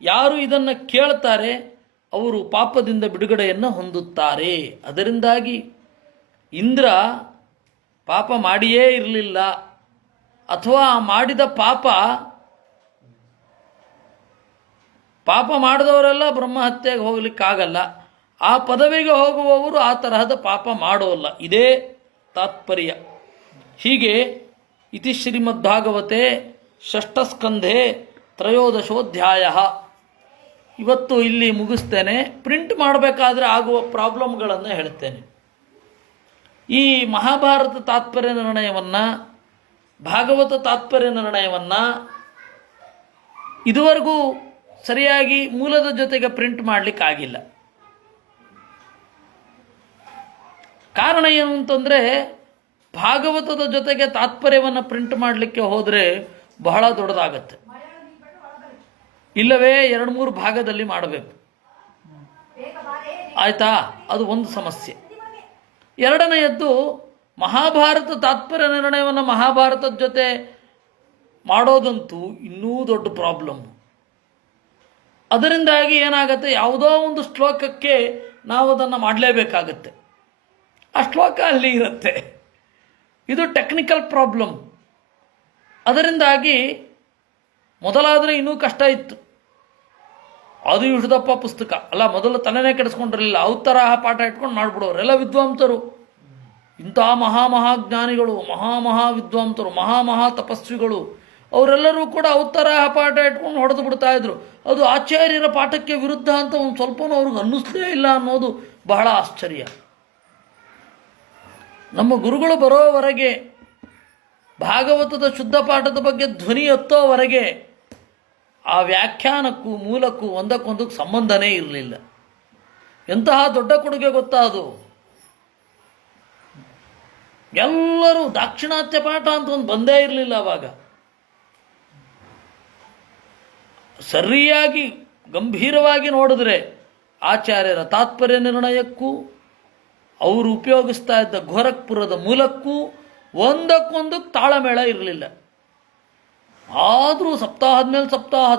ಯಾರು ಇದನ್ನು ಕೇಳ್ತಾರೆ, ಅವರು ಪಾಪದಿಂದ ಬಿಡುಗಡೆಯನ್ನು ಹೊಂದುತ್ತಾರೆ. ಅದರಿಂದಾಗಿ ಇಂದ್ರ ಪಾಪ ಮಾಡಿಯೇ ಇರಲಿಲ್ಲ, ಅಥವಾ ಮಾಡಿದ ಪಾಪ ಮಾಡಿದವರೆಲ್ಲ ಬ್ರಹ್ಮಹತ್ಯೆಗೆ ಹೋಗ್ಲಿಕ್ಕಾಗಲ್ಲ. ಆ ಪದವಿಗೆ ಹೋಗುವವರು ಆ ತರಹದ ಪಾಪ ಮಾಡೋಲ್ಲ. ಇದೇ ತಾತ್ಪರ್ಯ. ಹೀಗೆ ಇತಿ ಶ್ರೀಮದ್ಭಾಗವತೆ ಷಷ್ಠಸ್ಕಂಧೆ ತ್ರಯೋದಶೋಧ್ಯಾಯ. ಇವತ್ತು ಇಲ್ಲಿ ಮುಗಿಸ್ತೇನೆ. ಪ್ರಿಂಟ್ ಮಾಡಬೇಕಾದ್ರೆ ಆಗುವ ಪ್ರಾಬ್ಲಮ್ಗಳನ್ನು ಹೇಳ್ತೇನೆ. ಈ ಮಹಾಭಾರತ ತಾತ್ಪರ್ಯ ನಿರ್ಣಯವನ್ನು, ಭಾಗವತ ತಾತ್ಪರ್ಯ ನಿರ್ಣಯವನ್ನು ಇದುವರೆಗೂ ಸರಿಯಾಗಿ ಮೂಲದ ಜೊತೆಗೆ ಪ್ರಿಂಟ್ ಮಾಡಲಿಕ್ಕಾಗಿಲ್ಲ. ಕಾರಣ ಏನು ಅಂತಂದರೆ, ಭಾಗವತದ ಜೊತೆಗೆ ತಾತ್ಪರ್ಯವನ್ನು ಪ್ರಿಂಟ್ ಮಾಡಲಿಕ್ಕೆ ಹೋದರೆ ಬಹಳ ದೊಡ್ಡದಾಗತ್ತೆ. ಇಲ್ಲವೇ 2-3 ಭಾಗದಲ್ಲಿ ಮಾಡಬೇಕು. ಆಯಿತಾ? ಅದು ಒಂದು ಸಮಸ್ಯೆ. ಎರಡನೆಯದ್ದು, ಮಹಾಭಾರತ ತಾತ್ಪರ್ಯ ನಿರ್ಣಯವನ್ನು ಮಹಾಭಾರತದ ಜೊತೆ ಮಾಡೋದಂತೂ ಇನ್ನೂ ದೊಡ್ಡ ಪ್ರಾಬ್ಲಮ್. ಅದರಿಂದಾಗಿ ಏನಾಗುತ್ತೆ, ಯಾವುದೋ ಒಂದು ಶ್ಲೋಕಕ್ಕೆ ನಾವು ಅದನ್ನು ಮಾಡಲೇಬೇಕಾಗತ್ತೆ. ಆ ಶ್ಲೋಕ ಅಲ್ಲಿ ಇರುತ್ತೆ. ಇದು ಟೆಕ್ನಿಕಲ್ ಪ್ರಾಬ್ಲಮ್. ಅದರಿಂದಾಗಿ ಮೊದಲಾದರೆ ಇನ್ನೂ ಕಷ್ಟ ಇತ್ತು. ಅದು ಇಷ್ಟದಪ್ಪ ಪುಸ್ತಕ ಅಲ್ಲ, ಮೊದಲು ತಲೆನೇ ಕೆಡಿಸ್ಕೊಂಡಿರಲಿಲ್ಲ. ಅವತರಹ ಪಾಠ ಇಟ್ಕೊಂಡು ಮಾಡಿಬಿಡೋರು ಎಲ್ಲ ವಿದ್ವಾಂಸರು. ಇಂಥ ಮಹಾಜ್ಞಾನಿಗಳು, ಮಹಾ ವಿದ್ವಾಂಸರು, ಮಹಾ ತಪಸ್ವಿಗಳು, ಅವರೆಲ್ಲರೂ ಕೂಡ ಅವತರಹ ಪಾಠ ಇಟ್ಕೊಂಡು ಹೊಡೆದು ಬಿಡ್ತಾ ಇದ್ರು. ಅದು ಆಚಾರ್ಯರ ಪಾಠಕ್ಕೆ ವಿರುದ್ಧ ಅಂತ ಒಂದು ಸ್ವಲ್ಪನೂ ಅವ್ರಿಗೆ ಅನ್ನಿಸ್ಲೇ ಇಲ್ಲ ಅನ್ನೋದು ಬಹಳ ಆಶ್ಚರ್ಯ. ನಮ್ಮ ಗುರುಗಳು ಬರೋವರೆಗೆ, ಭಾಗವತದ ಶುದ್ಧ ಪಾಠದ ಬಗ್ಗೆ ಧ್ವನಿ ಎತ್ತೋವರೆಗೆ ಆ ವ್ಯಾಖ್ಯಾನಕ್ಕೂ ಮೂಲಕ್ಕೂ ಒಂದಕ್ಕೊಂದಕ್ಕೆ ಸಂಬಂಧನೇ ಇರಲಿಲ್ಲ. ಎಂತಹ ದೊಡ್ಡ ಕೊಡುಗೆ ಗೊತ್ತಾ ಅದು. ಎಲ್ಲರೂ ದಾಕ್ಷಿಣಾತ್ಯ ಪಾಠ ಅಂತ ಒಂದು ಬಂದೇ ಇರಲಿಲ್ಲ ಆವಾಗ. ಸರಿಯಾಗಿ ಗಂಭೀರವಾಗಿ ನೋಡಿದ್ರೆ ಆಚಾರ್ಯರ ತಾತ್ಪರ್ಯ ನಿರ್ಣಯಕ್ಕೂ ಅವರು ಉಪಯೋಗಿಸ್ತಾ ಇದ್ದ ಗೋರಖ್ಪುರದ ಮೂಲಕ್ಕೂ ಒಂದಕ್ಕೊಂದಕ್ಕೆ ತಾಳಮೇಳ ಇರಲಿಲ್ಲ. ಆದರೂ ಸಪ್ತಾಹದ ಮೇಲೆ ಸಪ್ತಾಹ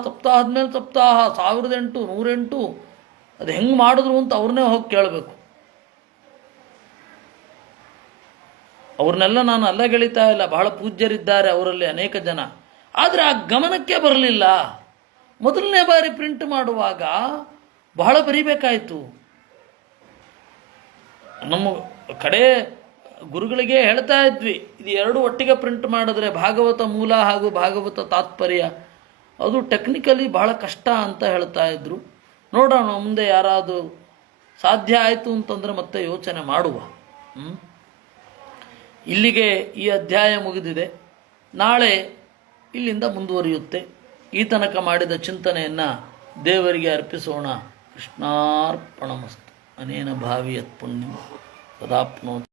1008 108 ಅದು ಹೆಂಗೆ ಮಾಡಿದ್ರು ಅಂತ ಅವ್ರನ್ನೇ ಹೋಗಿ ಕೇಳಬೇಕು. ಅವ್ರನ್ನೆಲ್ಲ ನಾನು ಅಲ್ಲಗೆಳಿತಾ ಇಲ್ಲ, ಬಹಳ ಪೂಜ್ಯರಿದ್ದಾರೆ ಅವರಲ್ಲಿ ಅನೇಕ ಜನ. ಆದರೆ ಆ ಗಮನಕ್ಕೆ ಬರಲಿಲ್ಲ. ಮೊದಲನೇ ಬಾರಿ ಪ್ರಿಂಟ್ ಮಾಡುವಾಗ ಬಹಳ ಬರಿಬೇಕಾಯಿತು. ನಮ್ಮ ಕಡೆ ಗುರುಗಳಿಗೆ ಹೇಳ್ತಾ ಇದ್ವಿ, ಇದು ಎರಡು ಒಟ್ಟಿಗೆ ಪ್ರಿಂಟ್ ಮಾಡಿದ್ರೆ ಭಾಗವತ ಮೂಲ ಹಾಗೂ ಭಾಗವತ ತಾತ್ಪರ್ಯ ಅದು ಟೆಕ್ನಿಕಲಿ ಬಹಳ ಕಷ್ಟ ಅಂತ ಹೇಳ್ತಾ ಇದ್ರು. ನೋಡೋಣ ಮುಂದೆ ಯಾರಾದರೂ ಸಾಧ್ಯ ಆಯಿತು ಅಂತಂದರೆ ಮತ್ತೆ ಯೋಚನೆ ಮಾಡುವ. ಇಲ್ಲಿಗೆ ಈ ಅಧ್ಯಾಯ ಮುಗಿದಿದೆ. ನಾಳೆ ಇಲ್ಲಿಂದ ಮುಂದುವರಿಯುತ್ತೆ. ಈ ತನಕ ಮಾಡಿದ ಚಿಂತನೆಯನ್ನು ದೇವರಿಗೆ ಅರ್ಪಿಸೋಣ. ಕೃಷ್ಣಾರ್ಪಣಮಸ್ತು. ಅನೇನ ಭಾವಿಯತ್ ಪುಣ್ಯಂ ಸದಾಪ್ನೋತಿ.